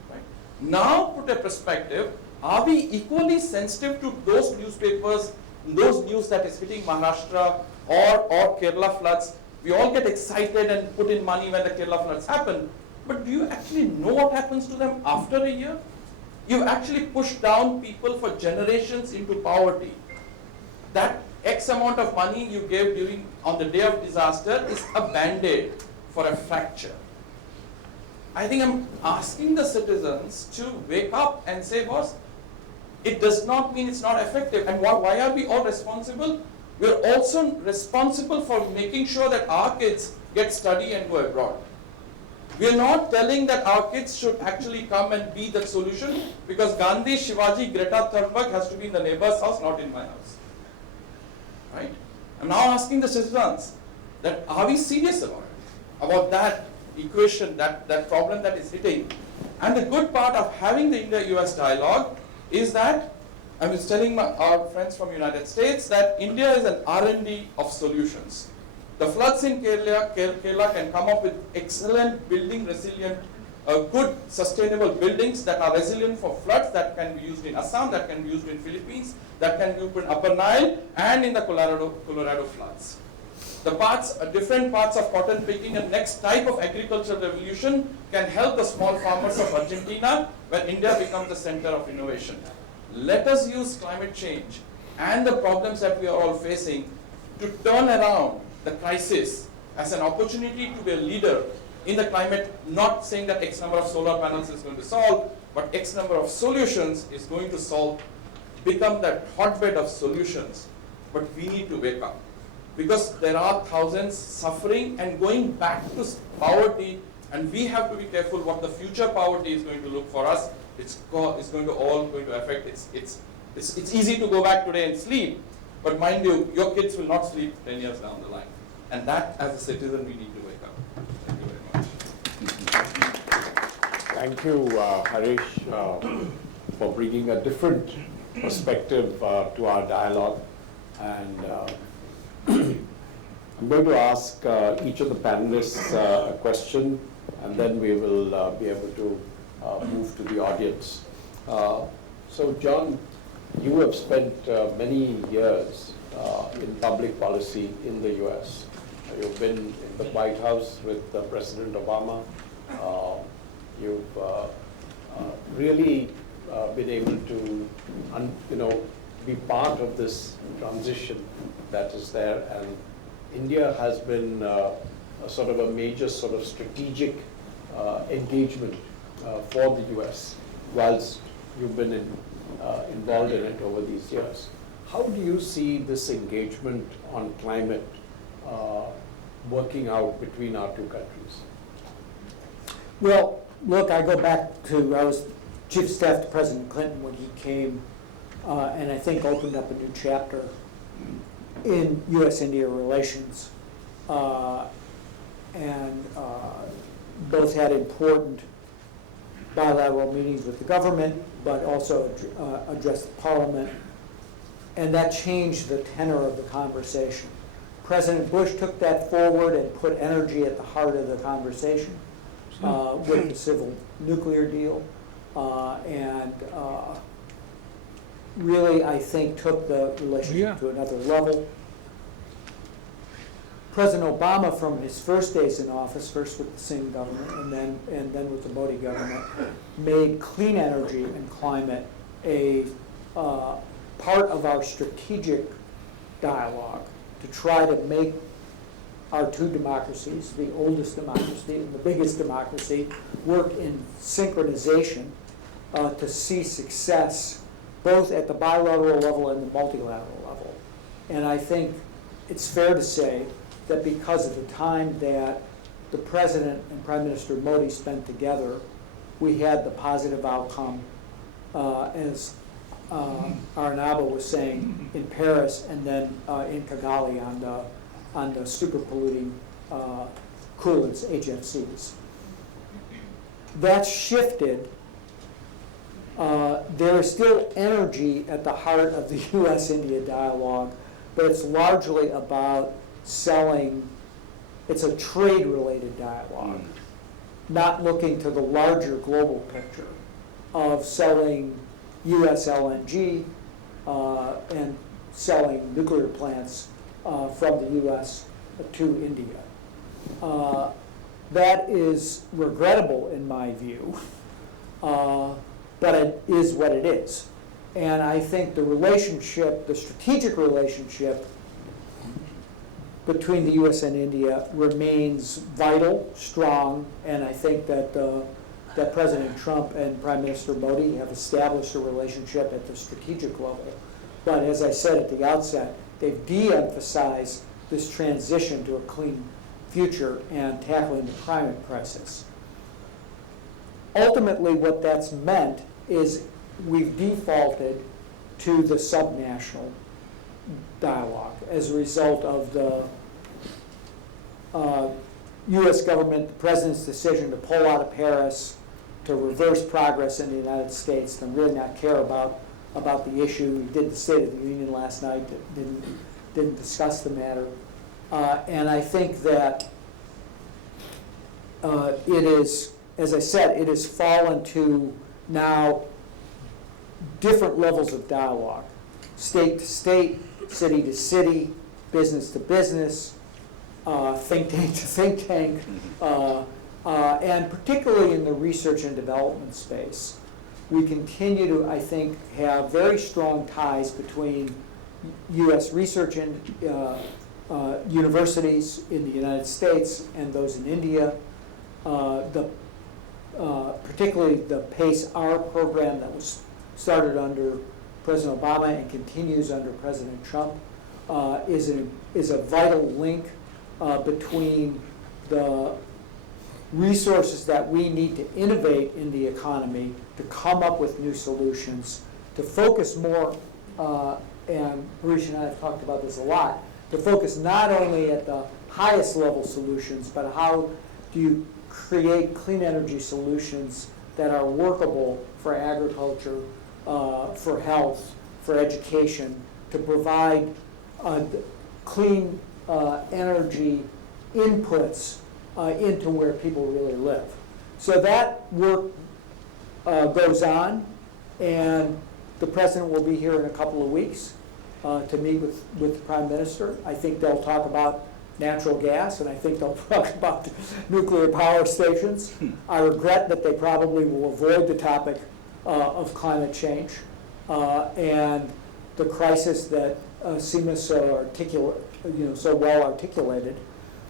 Right? Now put a perspective, are we equally sensitive to those newspapers, those news that is hitting Maharashtra or Kerala floods? We all get excited and put in money when the Kerala floods happen, but do you actually know what happens to them after a year? You've actually pushed down people for generations into poverty. That X amount of money you gave on the day of disaster is a band-aid for a fracture. I think I'm asking the citizens to wake up and say, boss, it does not mean it's not effective. And why are we all responsible? We're also responsible for making sure that our kids get study and go abroad. We're not telling that our kids should actually come and be the solution, because Gandhi, Shivaji, Greta Thunberg has to be in the neighbor's house, not in my house. Right? I'm now asking the citizens that are we serious about that equation, that problem that is hitting? And the good part of having the India-US dialogue is that I was telling our friends from the United States that India is an R&D of solutions. The floods in Kerala can come up with excellent building resilient, good sustainable buildings that are resilient for floods, that can be used in Assam, that can be used in Philippines, that can be used in Upper Nile and in the Colorado floods. The different parts of cotton picking and next type of agricultural revolution can help the small farmers of Argentina when India becomes the center of innovation. Let us use climate change and the problems that we are all facing to turn around the crisis as an opportunity to be a leader in the climate, not saying that X number of solar panels is going to solve, but X number of solutions is going to solve, become that hotbed of solutions. But we need to wake up, because there are thousands suffering and going back to poverty, and we have to be careful what the future poverty is going to look for us. It's going to affect. It's easy to go back today and sleep, but mind you, your kids will not sleep 10 years down the line. And that, as a citizen, we need to wake up. Thank you very much. Thank you, Harish, for bringing a different perspective to our dialogue. And I'm going to ask each of the panelists a question, and then we will be able to move to the audience. So, John, you have spent many years in public policy in the US. You've been in the White House with President Obama. You've really been able to, be part of this transition that is there. And India has been a sort of a major sort of strategic engagement for the US, whilst you've been involved in it over these years. How do you see this engagement on climate working out between our two countries? Well, look, I go back to, I was chief of staff to President Clinton when he came, and I think opened up a new chapter in US-India relations. And both had important bilateral meetings with the government, but also addressed the parliament. And that changed the tenor of the conversation. President Bush took that forward and put energy at the heart of the conversation with the civil nuclear deal. And really, I think, took the relationship to another level. President Obama, from his first days in office, first with the Singh government and then with the Modi government, made clean energy and climate a part of our strategic dialogue to try to make our two democracies, the oldest democracy and the biggest democracy, work in synchronization to see success both at the bilateral level and the multilateral level. And I think it's fair to say that because of the time that the President and Prime Minister Modi spent together, we had the positive outcome, as Arnaba was saying, in Paris and then in Kigali on the super polluting coolants, HFCs. That's shifted. There is still energy at the heart of the US-India dialogue, but it's largely about selling. It's a trade-related dialogue, not looking to the larger global picture of selling US LNG and selling nuclear plants from the US to India. That is regrettable in my view, but it is what it is. And I think the relationship, the strategic relationship between the US and India remains vital, strong, and I think that that President Trump and Prime Minister Modi have established a relationship at the strategic level. But as I said at the outset, they've de-emphasized this transition to a clean future and tackling the climate crisis. Ultimately, what that's meant is we've defaulted to the subnational dialogue as a result of the U.S. government, the President's decision to pull out of Paris, to reverse progress in the United States, to really not care about the issue. We did the State of the Union last night, didn't discuss the matter. And I think that it is, as I said, it has fallen to now different levels of dialogue, state to state, city to city, business to business, think tank to think tank, and particularly in the research and development space. We continue to, I think, have very strong ties between U.S. research and universities in the United States and those in India. Particularly the PACE-R program that was started under President Obama and continues under President Trump is a vital link between the resources that we need to innovate in the economy, to come up with new solutions, to focus more, and Harish and I have talked about this a lot, to focus not only at the highest level solutions, but how do you create clean energy solutions that are workable for agriculture, for health, for education, to provide clean energy inputs into where people really live. So that work goes on, and the President will be here in a couple of weeks to meet with the Prime Minister. I think they'll talk about natural gas, and I think they'll talk about nuclear power stations. I regret that they probably will avoid the topic of climate change and the crisis that Seema so well articulated.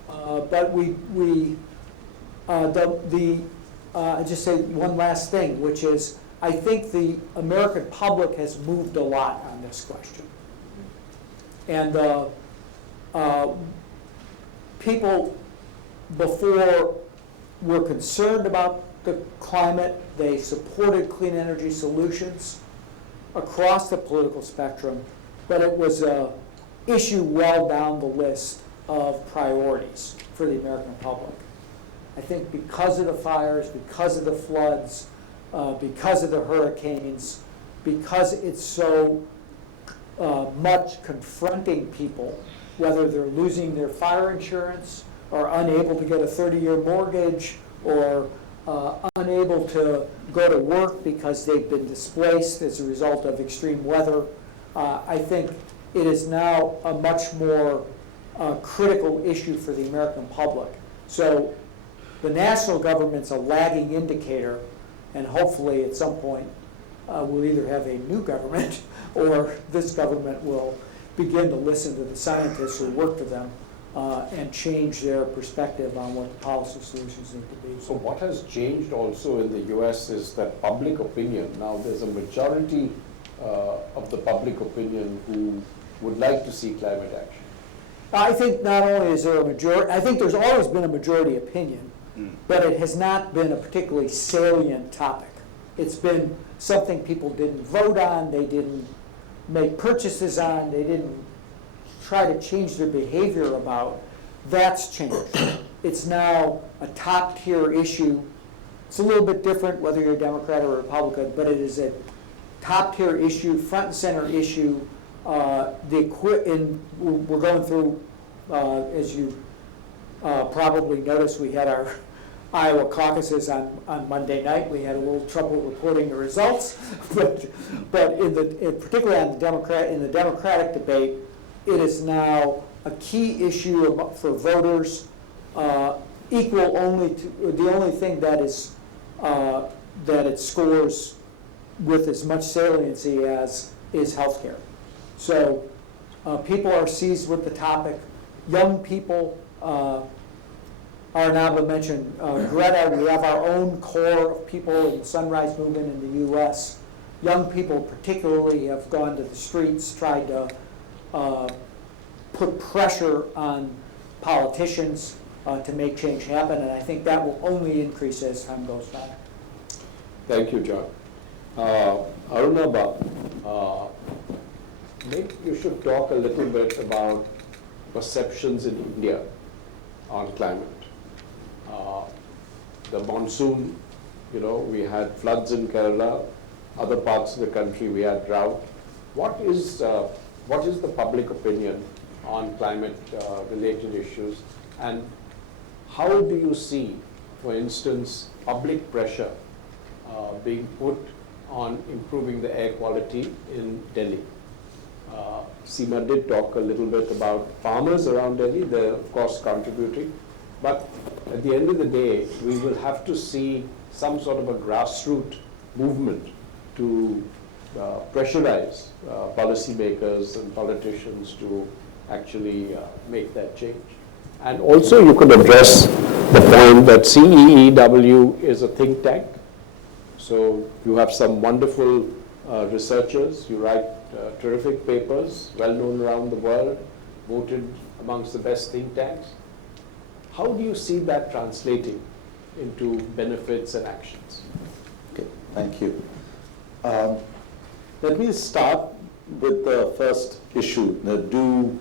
But I just say one last thing, which is I think the American public has moved a lot on this question, and people before were concerned about the climate. They supported clean energy solutions across the political spectrum, but it was an issue well down the list of priorities for the American public. I think because of the fires, because of the floods, because of the hurricanes, because it's so much confronting people, whether they're losing their fire insurance or unable to get a 30-year mortgage or unable to go to work because they've been displaced as a result of extreme weather. I think it is now a much more critical issue for the American public. So the national government's a lagging indicator, and hopefully at some point we'll either have a new government or this government will begin to listen to the scientists who work for them and change their perspective on what the policy solutions need to be. So what has changed also in the US is that public opinion. Now there's a majority of the public opinion who would like to see climate action. I think not only is there a majority, I think there's always been a majority opinion, but it has not been a particularly salient topic. It's been something people didn't vote on, they didn't make purchases on, they didn't try to change their behavior about. That's changed. It's now a top tier issue. It's a little bit different whether you're a Democrat or a Republican, but it is a top tier issue, front and center issue. We're going through, as you probably noticed, we had our Iowa caucuses on Monday night. We had a little trouble reporting the results, but particularly on the Democratic debate, it is now a key issue for voters. Equal only to the only thing that it scores with as much saliency as is healthcare. So people are seized with the topic. Young people. Ananta mentioned Greta. We have our own core of people in the Sunrise Movement in the U.S. Young people particularly have gone to the streets, tried to put pressure on politicians to make change happen, and I think that will only increase as time goes by. Thank you, John. Arunabha, maybe you should talk a little bit about perceptions in India on climate. The monsoon, we had floods in Kerala, other parts of the country we had drought. What is the public opinion on climate related issues, and how do you see, for instance, public pressure being put on improving the air quality in Delhi? Seema did talk a little bit about farmers around Delhi, they're of course contributing, but at the end of the day, we will have to see some sort of a grassroots movement to pressurize policymakers and politicians to actually make that change. And also you could address the point that CEEW is a think tank. So you have some wonderful researchers, you write terrific papers, well known around the world, voted amongst the best think tanks. How do you see that translating into benefits and actions? Okay, thank you. Let me start with the first issue. Do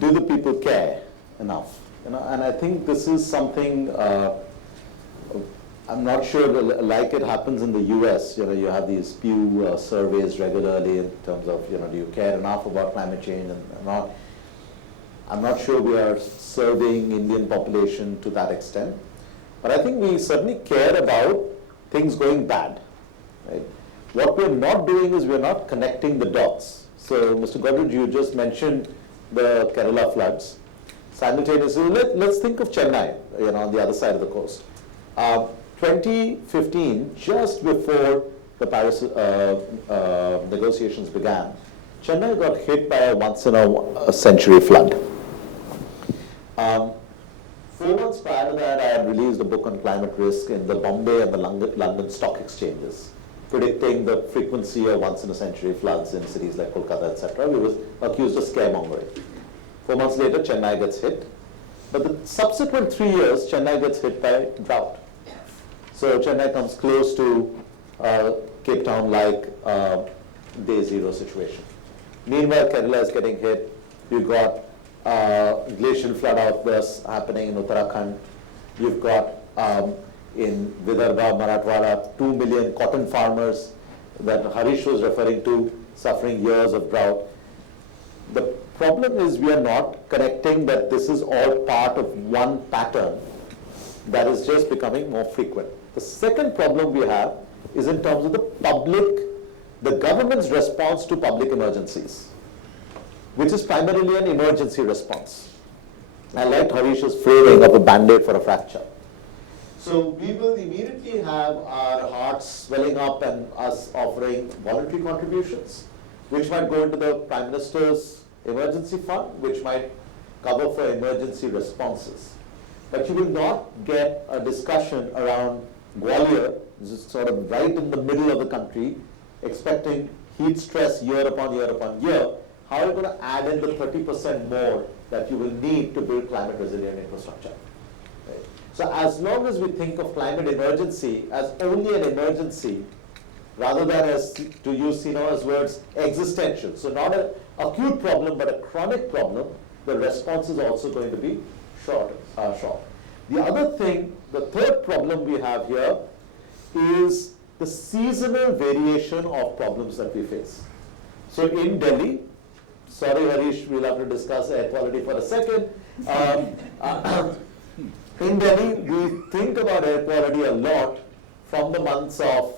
the people care enough? And I think this is something I'm not sure, like it happens in the US, you have these Pew surveys regularly in terms of, do you care enough about climate change and not. I'm not sure we are serving Indian population to that extent, but I think we certainly care about things going bad, right? What we're not doing is we're not connecting the dots. So, Mr. Godrej, you just mentioned the Kerala floods. Simultaneously, let's think of Chennai, on the other side of the coast. 2015, just before the Paris negotiations began, Chennai got hit by a once-in-a-century flood. 4 months prior to that, I had released a book on climate risk in the Bombay and the London stock exchanges, predicting the frequency of once-in-a-century floods in cities like Kolkata, etc. We were accused of scaremongering. 4 months later, Chennai gets hit. But the subsequent 3 years, Chennai gets hit by drought. So Chennai comes close to Cape Town like day zero situation. Meanwhile, Kerala is getting hit. You've got glacial flood outbursts happening in Uttarakhand. You've got in Vidarbha, Marathwada, 2 million cotton farmers that Harish was referring to suffering years of drought. The problem is we are not connecting that this is all part of one pattern that is just becoming more frequent. The second problem we have is in terms of the government's response to public emergencies, which is primarily an emergency response. I liked Harish's framing of a band-aid for a fracture. So we will immediately have our hearts swelling up and us offering voluntary contributions, which might go into the Prime Minister's emergency fund, which might cover for emergency responses. But you will not get a discussion around Gwalior, which is sort of right in the middle of the country, expecting heat stress year upon year upon year. How are you going to add in the 30% more that you will need to build climate resilient infrastructure? Right? So as long as we think of climate emergency as only an emergency, rather than as, to use Sina's words, existential. So not an acute problem, but a chronic problem, the response is also going to be short. The other thing, the third problem we have here is the seasonal variation of problems that we face. So in Delhi, sorry Harish, we'll have to discuss air quality for a second. In Delhi, we think about air quality a lot from the months of,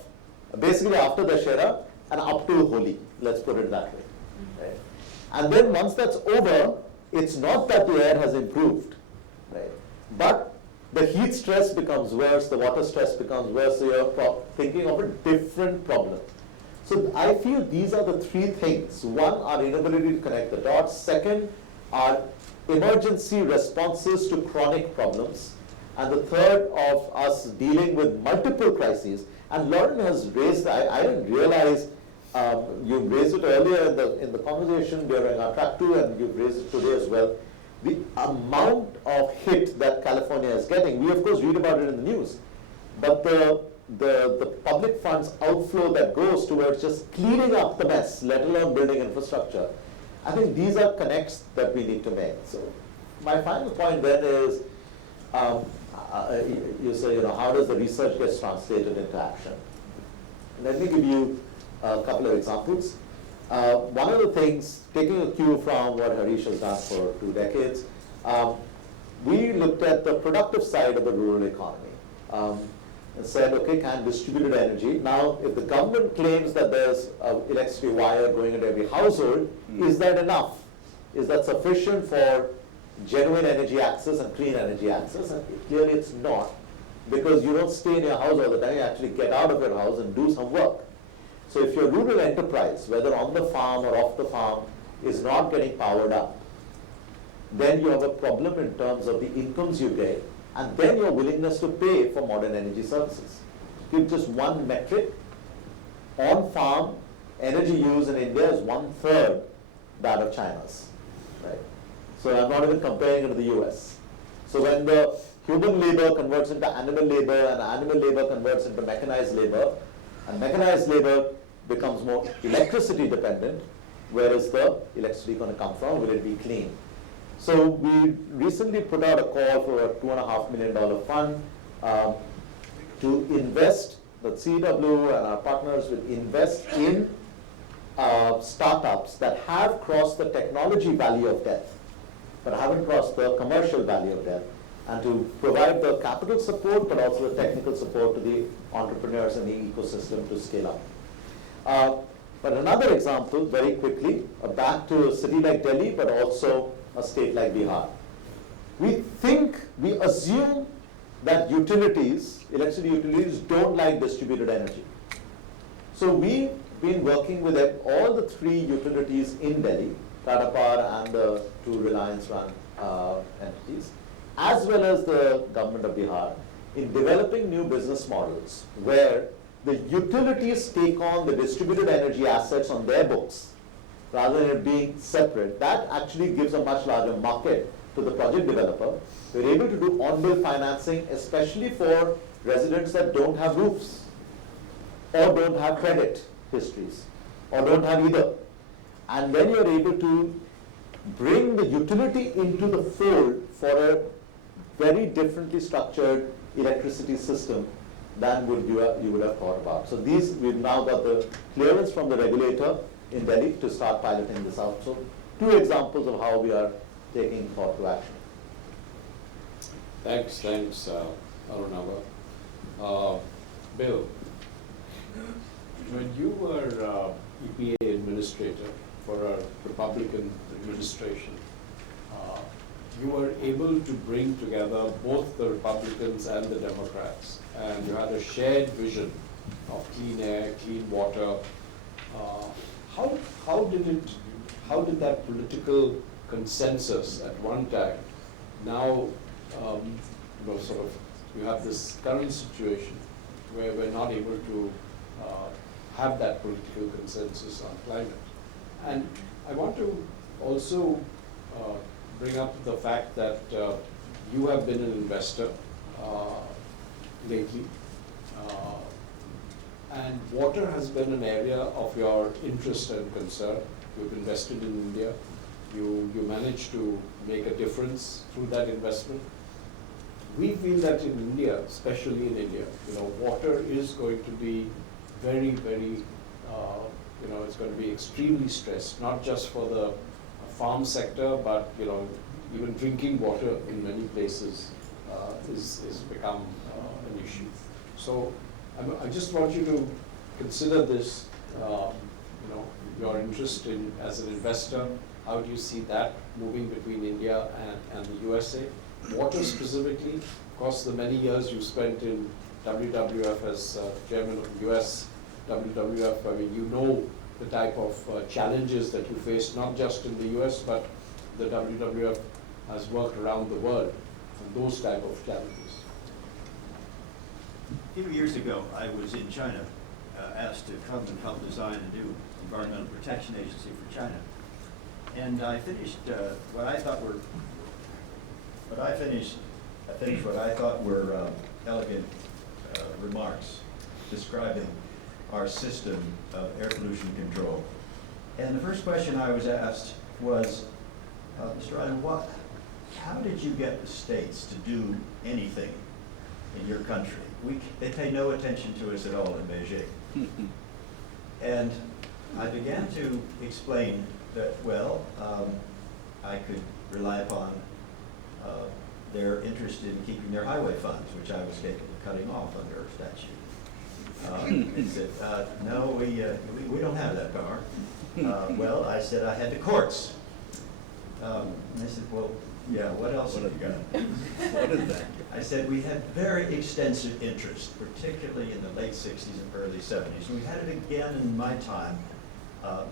basically after Dashera and up to Holi, let's put it that way. Right? And then once that's over, it's not that the air has improved, right? But the heat stress becomes worse, the water stress becomes worse, so you're thinking of a different problem. So I feel these are the three things. One, our inability to connect the dots. Second, our emergency responses to chronic problems. And the third, of us dealing with multiple crises. And Lauren has raised, I didn't realize, you raised it earlier in the conversation during our track 2, and you've raised it today as well. The amount of hit that California is getting, we of course read about it in the news, but the public funds outflow that goes towards just cleaning up the mess, let alone building infrastructure, I think these are connects that we need to make. So my final point then is, you say, how does the research get translated into action? Let me give you a couple of examples. One of the things, taking a cue from what Harish has done for 2 decades, we looked at the productive side of the rural economy and said, okay, can distributed energy, now if the government claims that there's an electricity wire going into every household, is that enough? Is that sufficient for genuine energy access and clean energy access? And clearly it's not, because you don't stay in your house all the time, you actually get out of your house and do some work. So if your rural enterprise, whether on the farm or off the farm, is not getting powered up, then you have a problem in terms of the incomes you get, and then your willingness to pay for modern energy services. Give just one metric, on-farm energy use in India is 1/3 that of China's. Right? So I'm not even comparing it to the US. So when the human labor converts into animal labor, and animal labor converts into mechanized labor, and mechanized labor becomes more electricity dependent, where is the electricity going to come from? Will it be clean? So we recently put out a call for a $2.5 million fund to invest, the CW and our partners will invest in startups that have crossed the technology valley of death, but haven't crossed the commercial valley of death, and to provide the capital support, but also the technical support to the entrepreneurs in the ecosystem to scale up. But another example, very quickly, back to a city like Delhi, but also a state like Bihar. We assume that utilities, electricity utilities, don't like distributed energy. So we've been working with all the 3 utilities in Delhi, Tata Power and the 2 Reliance-run entities, as well as the government of Bihar, in developing new business models where the utilities take on the distributed energy assets on their books rather than it being separate. That actually gives a much larger market to the project developer. We're able to do on-bill financing, especially for residents that don't have roofs, or don't have credit histories, or don't have either. And then you're able to bring the utility into the fold for a very differently structured electricity system than you would have thought about. So these, we've now got the clearance from the regulator in Delhi to start piloting this out. So 2 examples of how we are taking thought to action. Thanks, Arunava. Bill, when you were EPA administrator for a Republican administration, you were able to bring together both the Republicans and the Democrats, and you had a shared vision of clean air, clean water. How did that political consensus at one time now, sort of, you have this current situation where we're not able to have that political consensus on climate. And I want to also bring up the fact that you have been an investor lately, and water has been an area of your interest and concern. You've invested in India. You managed to make a difference through that investment. We feel that in India, especially in India, water is going to be very, very, it's going to be extremely stressed, not just for the farm sector, but even drinking water in many places is become an issue. So I just want you to consider this, your interest in as an investor. How do you see that moving between India and the USA? Water specifically, of course, the many years you spent in WWF as chairman of the US WWF, I mean, you know the type of challenges that you face, not just in the US, but the WWF has worked around the world on those type of challenges. A few years ago, I was in China, asked to come and help design a new environmental protection agency for China. And I finished what I thought were elegant remarks describing our system of air pollution control. And the first question I was asked was, Mr. Ryan, how did you get the states to do anything in your country? They pay no attention to us at all in Beijing. And I began to explain that, I could rely upon their interest in keeping their highway funds, which I was capable of cutting off under statute. They said, no, we don't have that power. I said I had the courts. And they said, what else have you got? What is that? I said we had very extensive interest, particularly in the late 60s and early 70s. And we had it again in my time,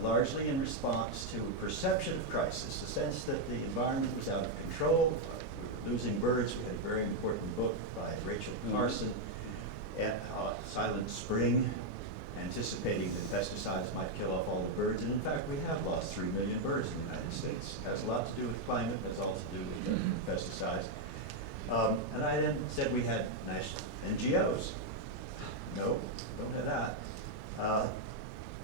largely in response to a perception of crisis, the sense that the environment was out of control, we were losing birds. We had a very important book by Rachel Carson, Silent Spring, anticipating that pesticides might kill off all the birds. And in fact, we have lost 3 million birds in the United States. It has a lot to do with climate, has all to do with pesticides. And I then said we had national NGOs. No, don't have that.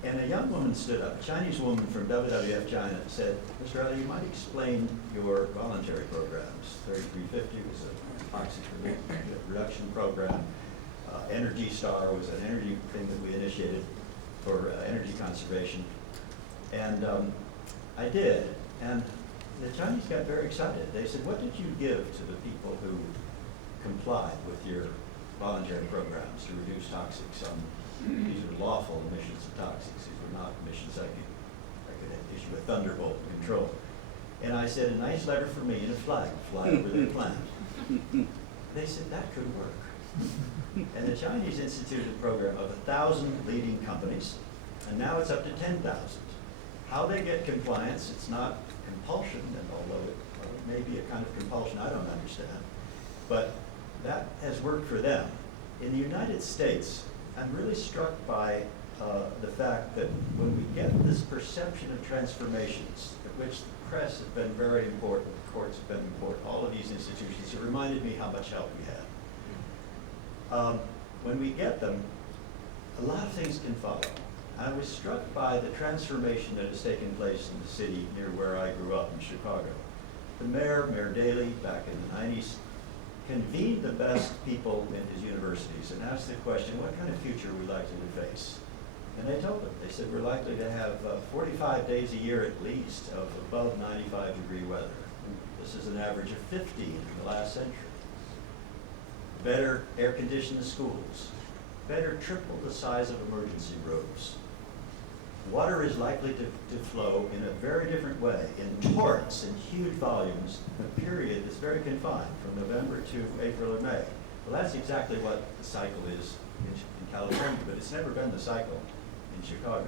And a young woman stood up, a Chinese woman from WWF China, and said, Mr. Ali, you might explain your voluntary programs. 3350 was a toxic reduction program. Energy Star was an energy thing that we initiated for energy conservation. And I did. And the Chinese got very excited. They said, what did you give to the people who complied with your voluntary programs to reduce toxics? These are lawful emissions of toxics. These were not emissions I could issue a thunderbolt control. And I said, a nice letter for me and a flag would fly over their plant. They said, that could work. And the Chinese instituted a program of 1,000 leading companies, and now it's up to 10,000. How they get compliance, it's not compulsion, and although it may be a kind of compulsion I don't understand, but that has worked for them. In the United States, I'm really struck by the fact that when we get this perception of transformations, at which the press has been very important, courts have been in court, all of these institutions, it reminded me how much help we had. When we get them, a lot of things can follow. I was struck by the transformation that has taken place in the city near where I grew up in Chicago. The mayor, Mayor Daley, back in the 90s, convened the best people in his universities and asked the question, what kind of future are we likely to face? And they told them, they said, we're likely to have 45 days a year at least of above 95-degree weather. This is an average of 50 in the last century. Better air-conditioned schools, better triple the size of emergency rooms. Water is likely to flow in a very different way, in torrents, in huge volumes, a period that's very confined, from November to April or May. Well, that's exactly what the cycle is in California, but it's never been the cycle in Chicago.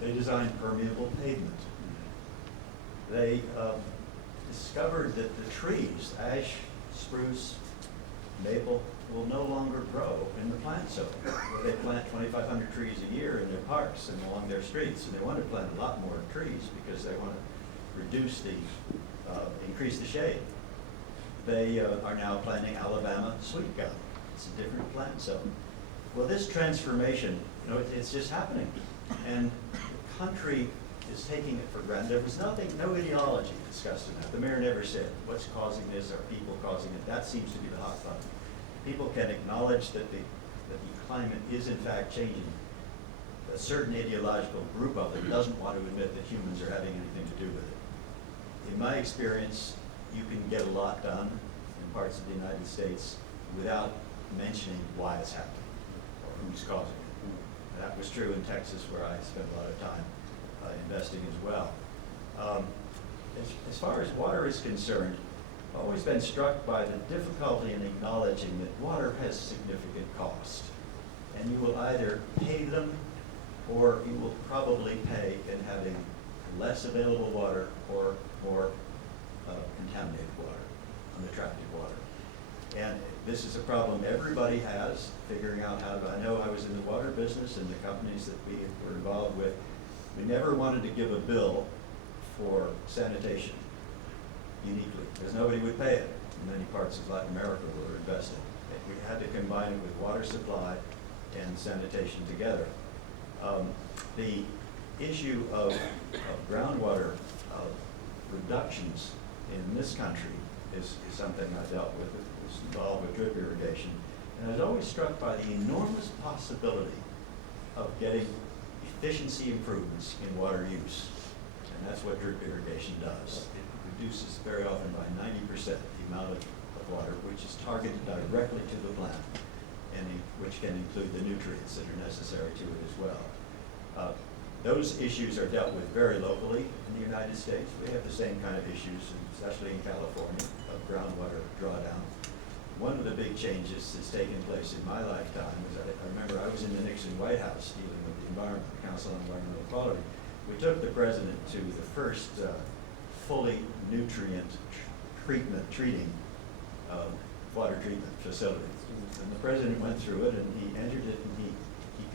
They designed permeable pavement. They discovered that the trees, ash, spruce, maple, will no longer grow in the plant zone. They plant 2,500 trees a year in their parks and along their streets, and they want to plant a lot more trees because they want to increase the shade. They are now planting Alabama sweet gum. It's a different plant zone. Well, this transformation, it's just happening, and the country is taking it for granted. There was no ideology discussed in that. The mayor never said, what's causing this, are people causing it? That seems to be the hot button. People can acknowledge that the climate is in fact changing. A certain ideological group of them doesn't want to admit that humans are having anything to do with it. In my experience, you can get a lot done in parts of the United States without mentioning why it's happening or who's causing it. That was true in Texas, where I spent a lot of time investing as well. As far as water is concerned, I've always been struck by the difficulty in acknowledging that water has significant cost. And you will either pay them, or you will probably pay in having less available water or more contaminated water, unattractive water. And this is a problem everybody has, figuring out how to, I know I was in the water business, and the companies that we were involved with, we never wanted to give a bill for sanitation uniquely, because nobody would pay it in many parts of Latin America where we're investing. We had to combine it with water supply and sanitation together. The issue of groundwater reductions in this country is something I dealt with. It was involved with drip irrigation. And I was always struck by the enormous possibility of getting efficiency improvements in water use. And that's what drip irrigation does. It reduces very often by 90% the amount of water which is targeted directly to the plant, and which can include the nutrients that are necessary to it as well. Those issues are dealt with very locally in the United States. We have the same kind of issues, especially in California, of groundwater drawdown. One of the big changes that's taken place in my lifetime is I remember I was in the Nixon White House dealing with the Environment, Council on Environmental Quality. We took the president to the first fully nutrient treating water treatment facility. And the president went through it, and he entered it, and he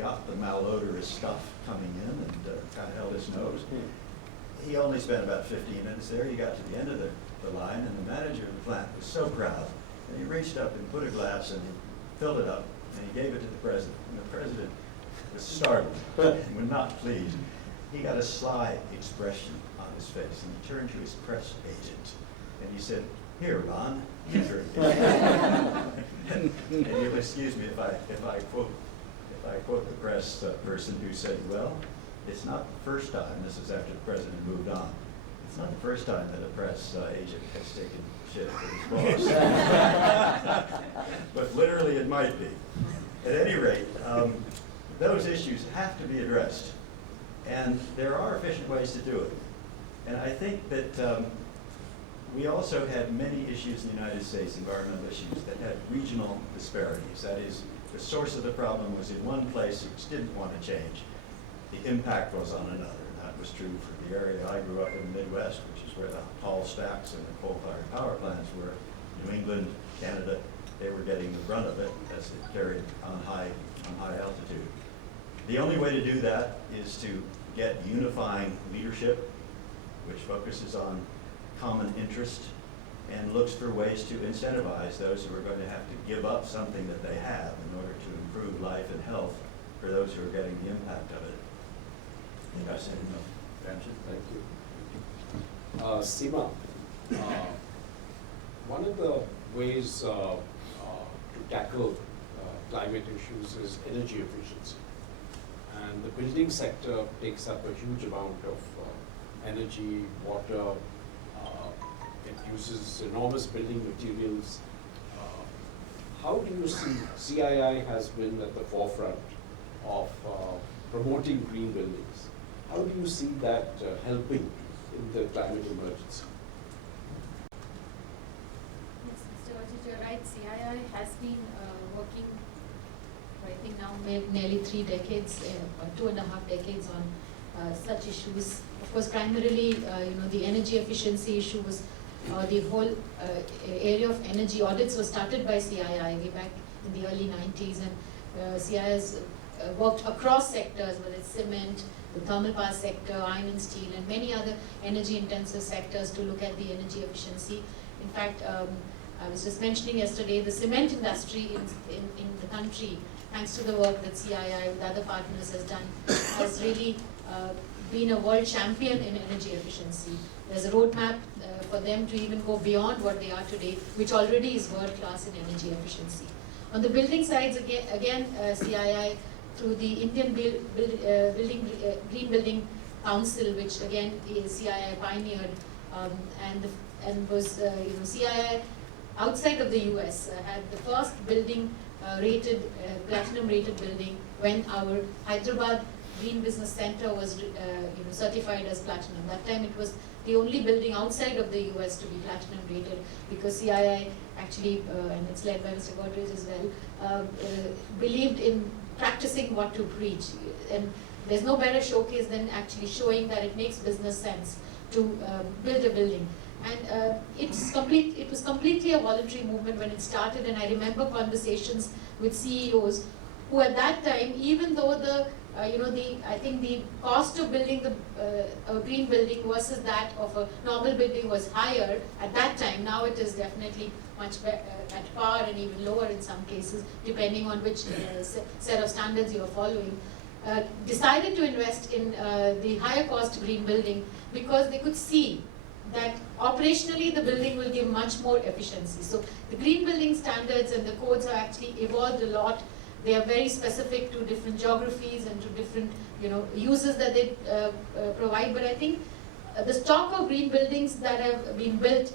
got the malodorous stuff coming in, and kind of held his nose. He only spent about 15 minutes there. He got to the end of the line, and the manager of the plant was so proud. And he reached up and put a glass, and he filled it up, and he gave it to the president. And the president was startled and was not pleased. He got a sly expression on his face, and he turned to his press agent, and he said, "Here, Ron, you drink it." And you'll excuse me if I quote the press person who said, "Well, it's not the first time," this is after the president moved on, "it's not the first time that a press agent has taken shit for his boss." But literally it might be. At any rate, those issues have to be addressed. And there are efficient ways to do it. And I think that we also had many issues in the United States, environmental issues, that had regional disparities. That is, the source of the problem was in one place which didn't want to change. The impact was on another. And that was true for the area I grew up in the Midwest, which is where the tall stacks and the coal-fired power plants were. New England, Canada, they were getting the brunt of it as it carried on high altitude. The only way to do that is to get unifying leadership, which focuses on common interest and looks for ways to incentivize those who are going to have to give up something that they have in order to improve life and health for those who are getting the impact of it. I think I said enough. Answer? Thank you. Seema, one of the ways to tackle climate issues is energy efficiency. And the building sector takes up a huge amount of energy, water. It uses enormous building materials. How do you see CII has been at the forefront of promoting green buildings? How do you see that helping in the climate emergency? Yes, Mr. Vajit, you're right. CII has been working, I think now nearly 3 decades, or 2.5 decades on such issues. Of course, primarily, the energy efficiency issue was the whole area of energy audits was started by CII way back in the early 90s, and CII has worked across sectors, whether it's cement, the thermal power sector, iron and steel, and many other energy-intensive sectors to look at the energy efficiency. In fact, I was just mentioning yesterday, the cement industry in the country, thanks to the work that CII with other partners has done, has really been a world champion in energy efficiency. There's a roadmap for them to even go beyond what they are today, which already is world-class in energy efficiency. On the building sides, again CII, through the Indian Green Building Council, which again CII pioneered, and was CII outside of the US had the first building platinum rated building when our Hyderabad Green Business Center was certified as platinum. That time it was the only building outside of the US to be platinum rated, because CII actually, and it's led by Mr. Godrej as well, believed in practicing what to preach. And there's no better showcase than actually showing that it makes business sense to build a building. And it was completely a voluntary movement when it started, and I remember conversations with CEOs who at that time, even though I think the cost of building a green building versus that of a normal building was higher at that time. Now it is definitely much at par and even lower in some cases, depending on which set of standards you are following. Decided to invest in the higher cost green building because they could see that operationally the building will give much more efficiency. So the green building standards and the codes have actually evolved a lot. They are very specific to different geographies and to different uses that they provide. But I think the stock of green buildings that have been built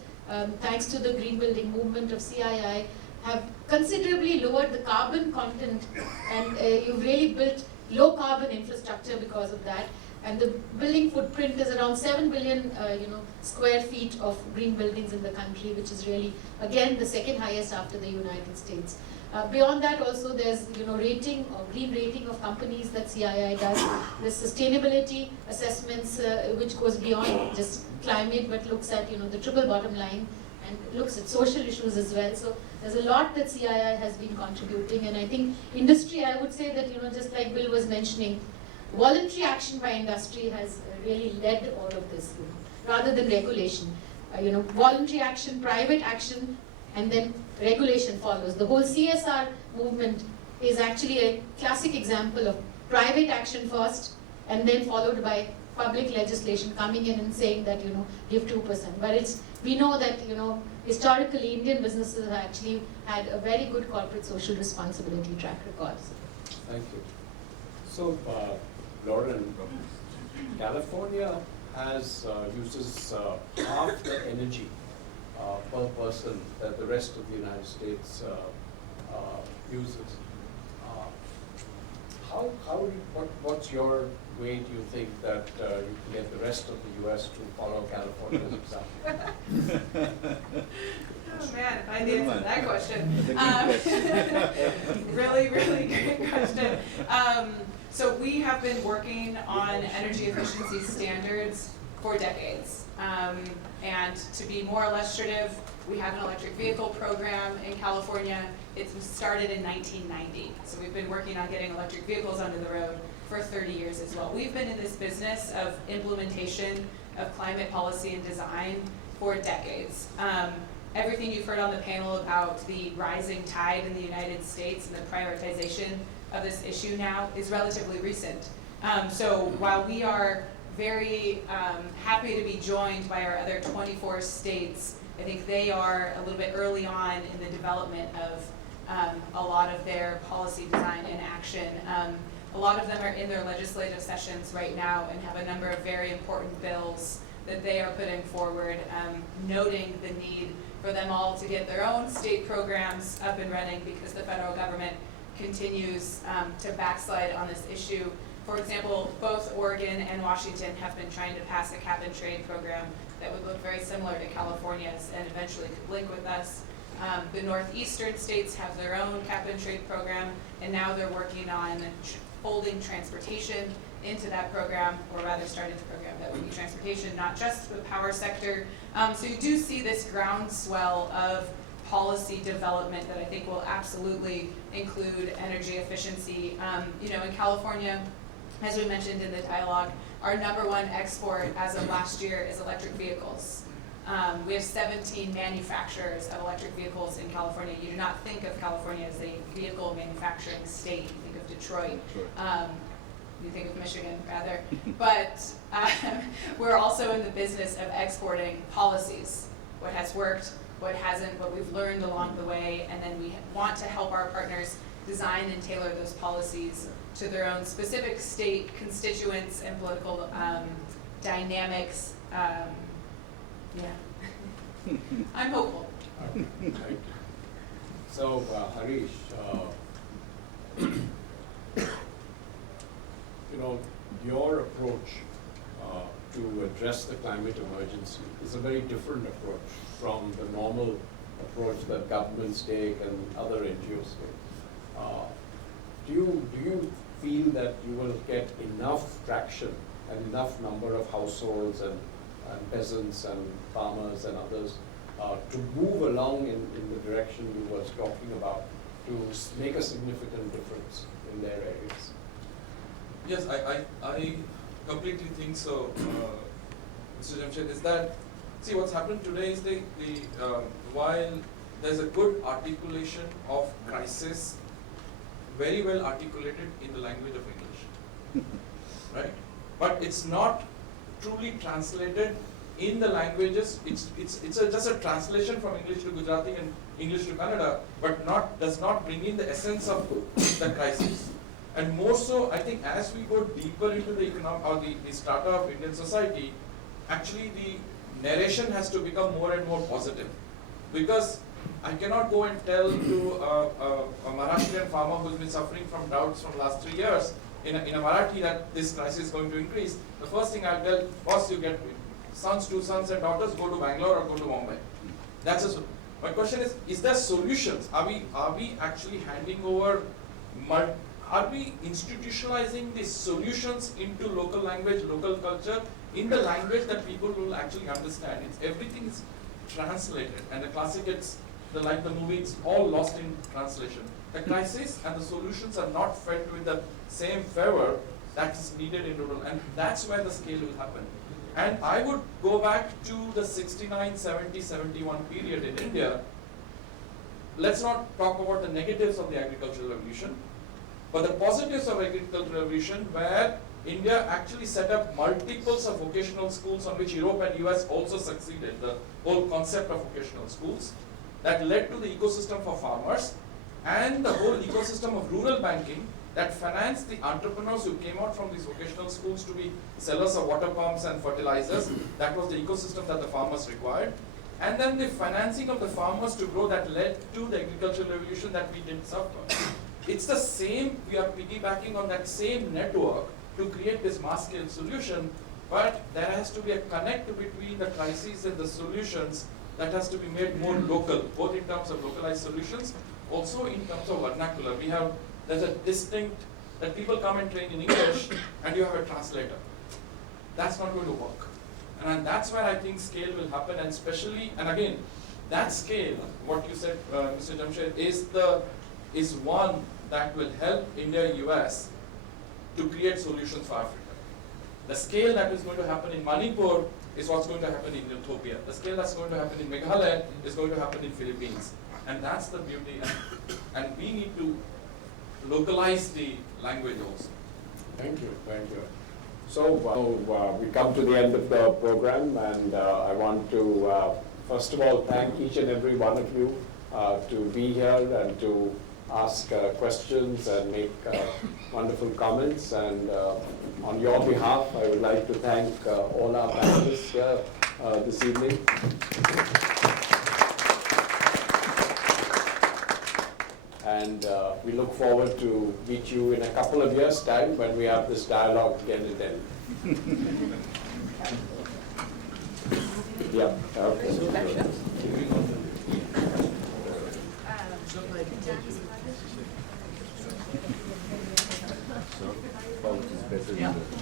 thanks to the green building movement of CII have considerably lowered the carbon content, and you've really built low carbon infrastructure because of that. And the building footprint is around 7 billion square feet of green buildings in the country, which is really, again, the second highest after the United States. Beyond that also there's rating or green rating of companies that CII does. There's sustainability assessments which goes beyond just climate but looks at the triple bottom line and looks at social issues as well. So there's a lot that CII has been contributing, and I think industry, I would say that just like Bill was mentioning, voluntary action by industry has really led all of this, rather than regulation. Voluntary action, private action, and then regulation follows. The whole CSR movement is actually a classic example of private action first, and then followed by public legislation coming in and saying that give 2%. But we know that historically Indian businesses have actually had a very good corporate social responsibility track record. Thank you. So, Lauren, California uses half the energy per person that the rest of the United States uses. What's your way, do you think, that you can get the rest of the US to follow California's example? Oh man, if I had the answer to that question. Really, really great question. So we have been working on energy efficiency standards for decades. And to be more illustrative, we have an electric vehicle program in California. It started in 1990. So we've been working on getting electric vehicles onto the road for 30 years as well. We've been in this business of implementation of climate policy and design for decades. Everything you've heard on the panel about the rising tide in the United States and the prioritization of this issue now is relatively recent. So while we are very happy to be joined by our other 24 states, I think they are a little bit early on in the development of a lot of their policy design and action. A lot of them are in their legislative sessions right now and have a number of very important bills that they are putting forward, noting the need for them all to get their own state programs up and running because the federal government continues to backslide on this issue. For example, both Oregon and Washington have been trying to pass a cap and trade program that would look very similar to California's and eventually could link with us. The northeastern states have their own cap and trade program, and now they're working on folding transportation into that program, or rather starting the program that would be transportation, not just the power sector. So you do see this groundswell of policy development that I think will absolutely include energy efficiency. In California, as we mentioned in the dialogue, our #1 export as of last year is electric vehicles. We have 17 manufacturers of electric vehicles in California. You do not think of California as a vehicle manufacturing state. You think of Detroit. You think of Michigan, rather. But we're also in the business of exporting policies, what has worked, what hasn't, what we've learned along the way, and then we want to help our partners design and tailor those policies to their own specific state constituents and political dynamics. I'm hopeful. Right. So, Harish, your approach to address the climate emergency is a very different approach from the normal approach that governments take and other NGOs take. Do you feel that you will get enough traction and enough number of households and peasants and farmers and others to move along in the direction you were talking about to make a significant difference in their areas? Yes, I completely think so, Mr. Jamshed, is that, see, what's happened today is while there's a good articulation of crisis, very well articulated in the language of English, right? But it's not truly translated in the languages. It's just a translation from English to Gujarati and English to Kannada, but does not bring in the essence of the crisis. And more so, I think, as we go deeper into the economic or the strata of Indian society, actually the narration has to become more and more positive. Because I cannot go and tell to a Maharashtrian farmer who's been suffering from droughts from last 3 years in a Marathi that this crisis is going to increase. The first thing I'll tell, boss, you get two sons and daughters, go to Bangalore or go to Mumbai. That's my question is there solutions? Are we actually handing over, are we institutionalizing these solutions into local language, local culture, in the language that people will actually understand? Everything is translated, and the classic, like the movie, it's all lost in translation. The crisis and the solutions are not fed with the same fervor that is needed in rural, and that's where the scale will happen. And I would go back to the 69, 70, 71 period in India. Let's not talk about the negatives of the agricultural revolution, but the positives of agricultural revolution, where India actually set up multiples of vocational schools on which Europe and US also succeeded, the whole concept of vocational schools, that led to the ecosystem for farmers and the whole ecosystem of rural banking that financed the entrepreneurs who came out from these vocational schools to be sellers of water pumps and fertilizers. That was the ecosystem that the farmers required. And then the financing of the farmers to grow that led to the agricultural revolution that we didn't suffer. It's the same, we are piggybacking on that same network to create this mass scale solution, but there has to be a connect between the crises and the solutions that has to be made more local, both in terms of localized solutions, also in terms of vernacular. There's a distinct, that people come and train in English and you have a translator. That's not going to work. And that's where I think scale will happen, and especially, and again, that scale, what you said, Mr. Jamshed, is one that will help India, US to create solutions for Africa. The scale that is going to happen in Manipur is what's going to happen in Ethiopia. The scale that's going to happen in Meghalaya is going to happen in Philippines. And that's the beauty. And we need to localize the language also. Thank you, thank you. So we come to the end of the program, and I want to first of all thank each and every one of you to be here and to ask questions and make wonderful comments. And on your behalf, I would like to thank all our panelists here this evening. And we look forward to meet you in a couple of years' time when we have this dialogue again in Delhi. Yeah, okay.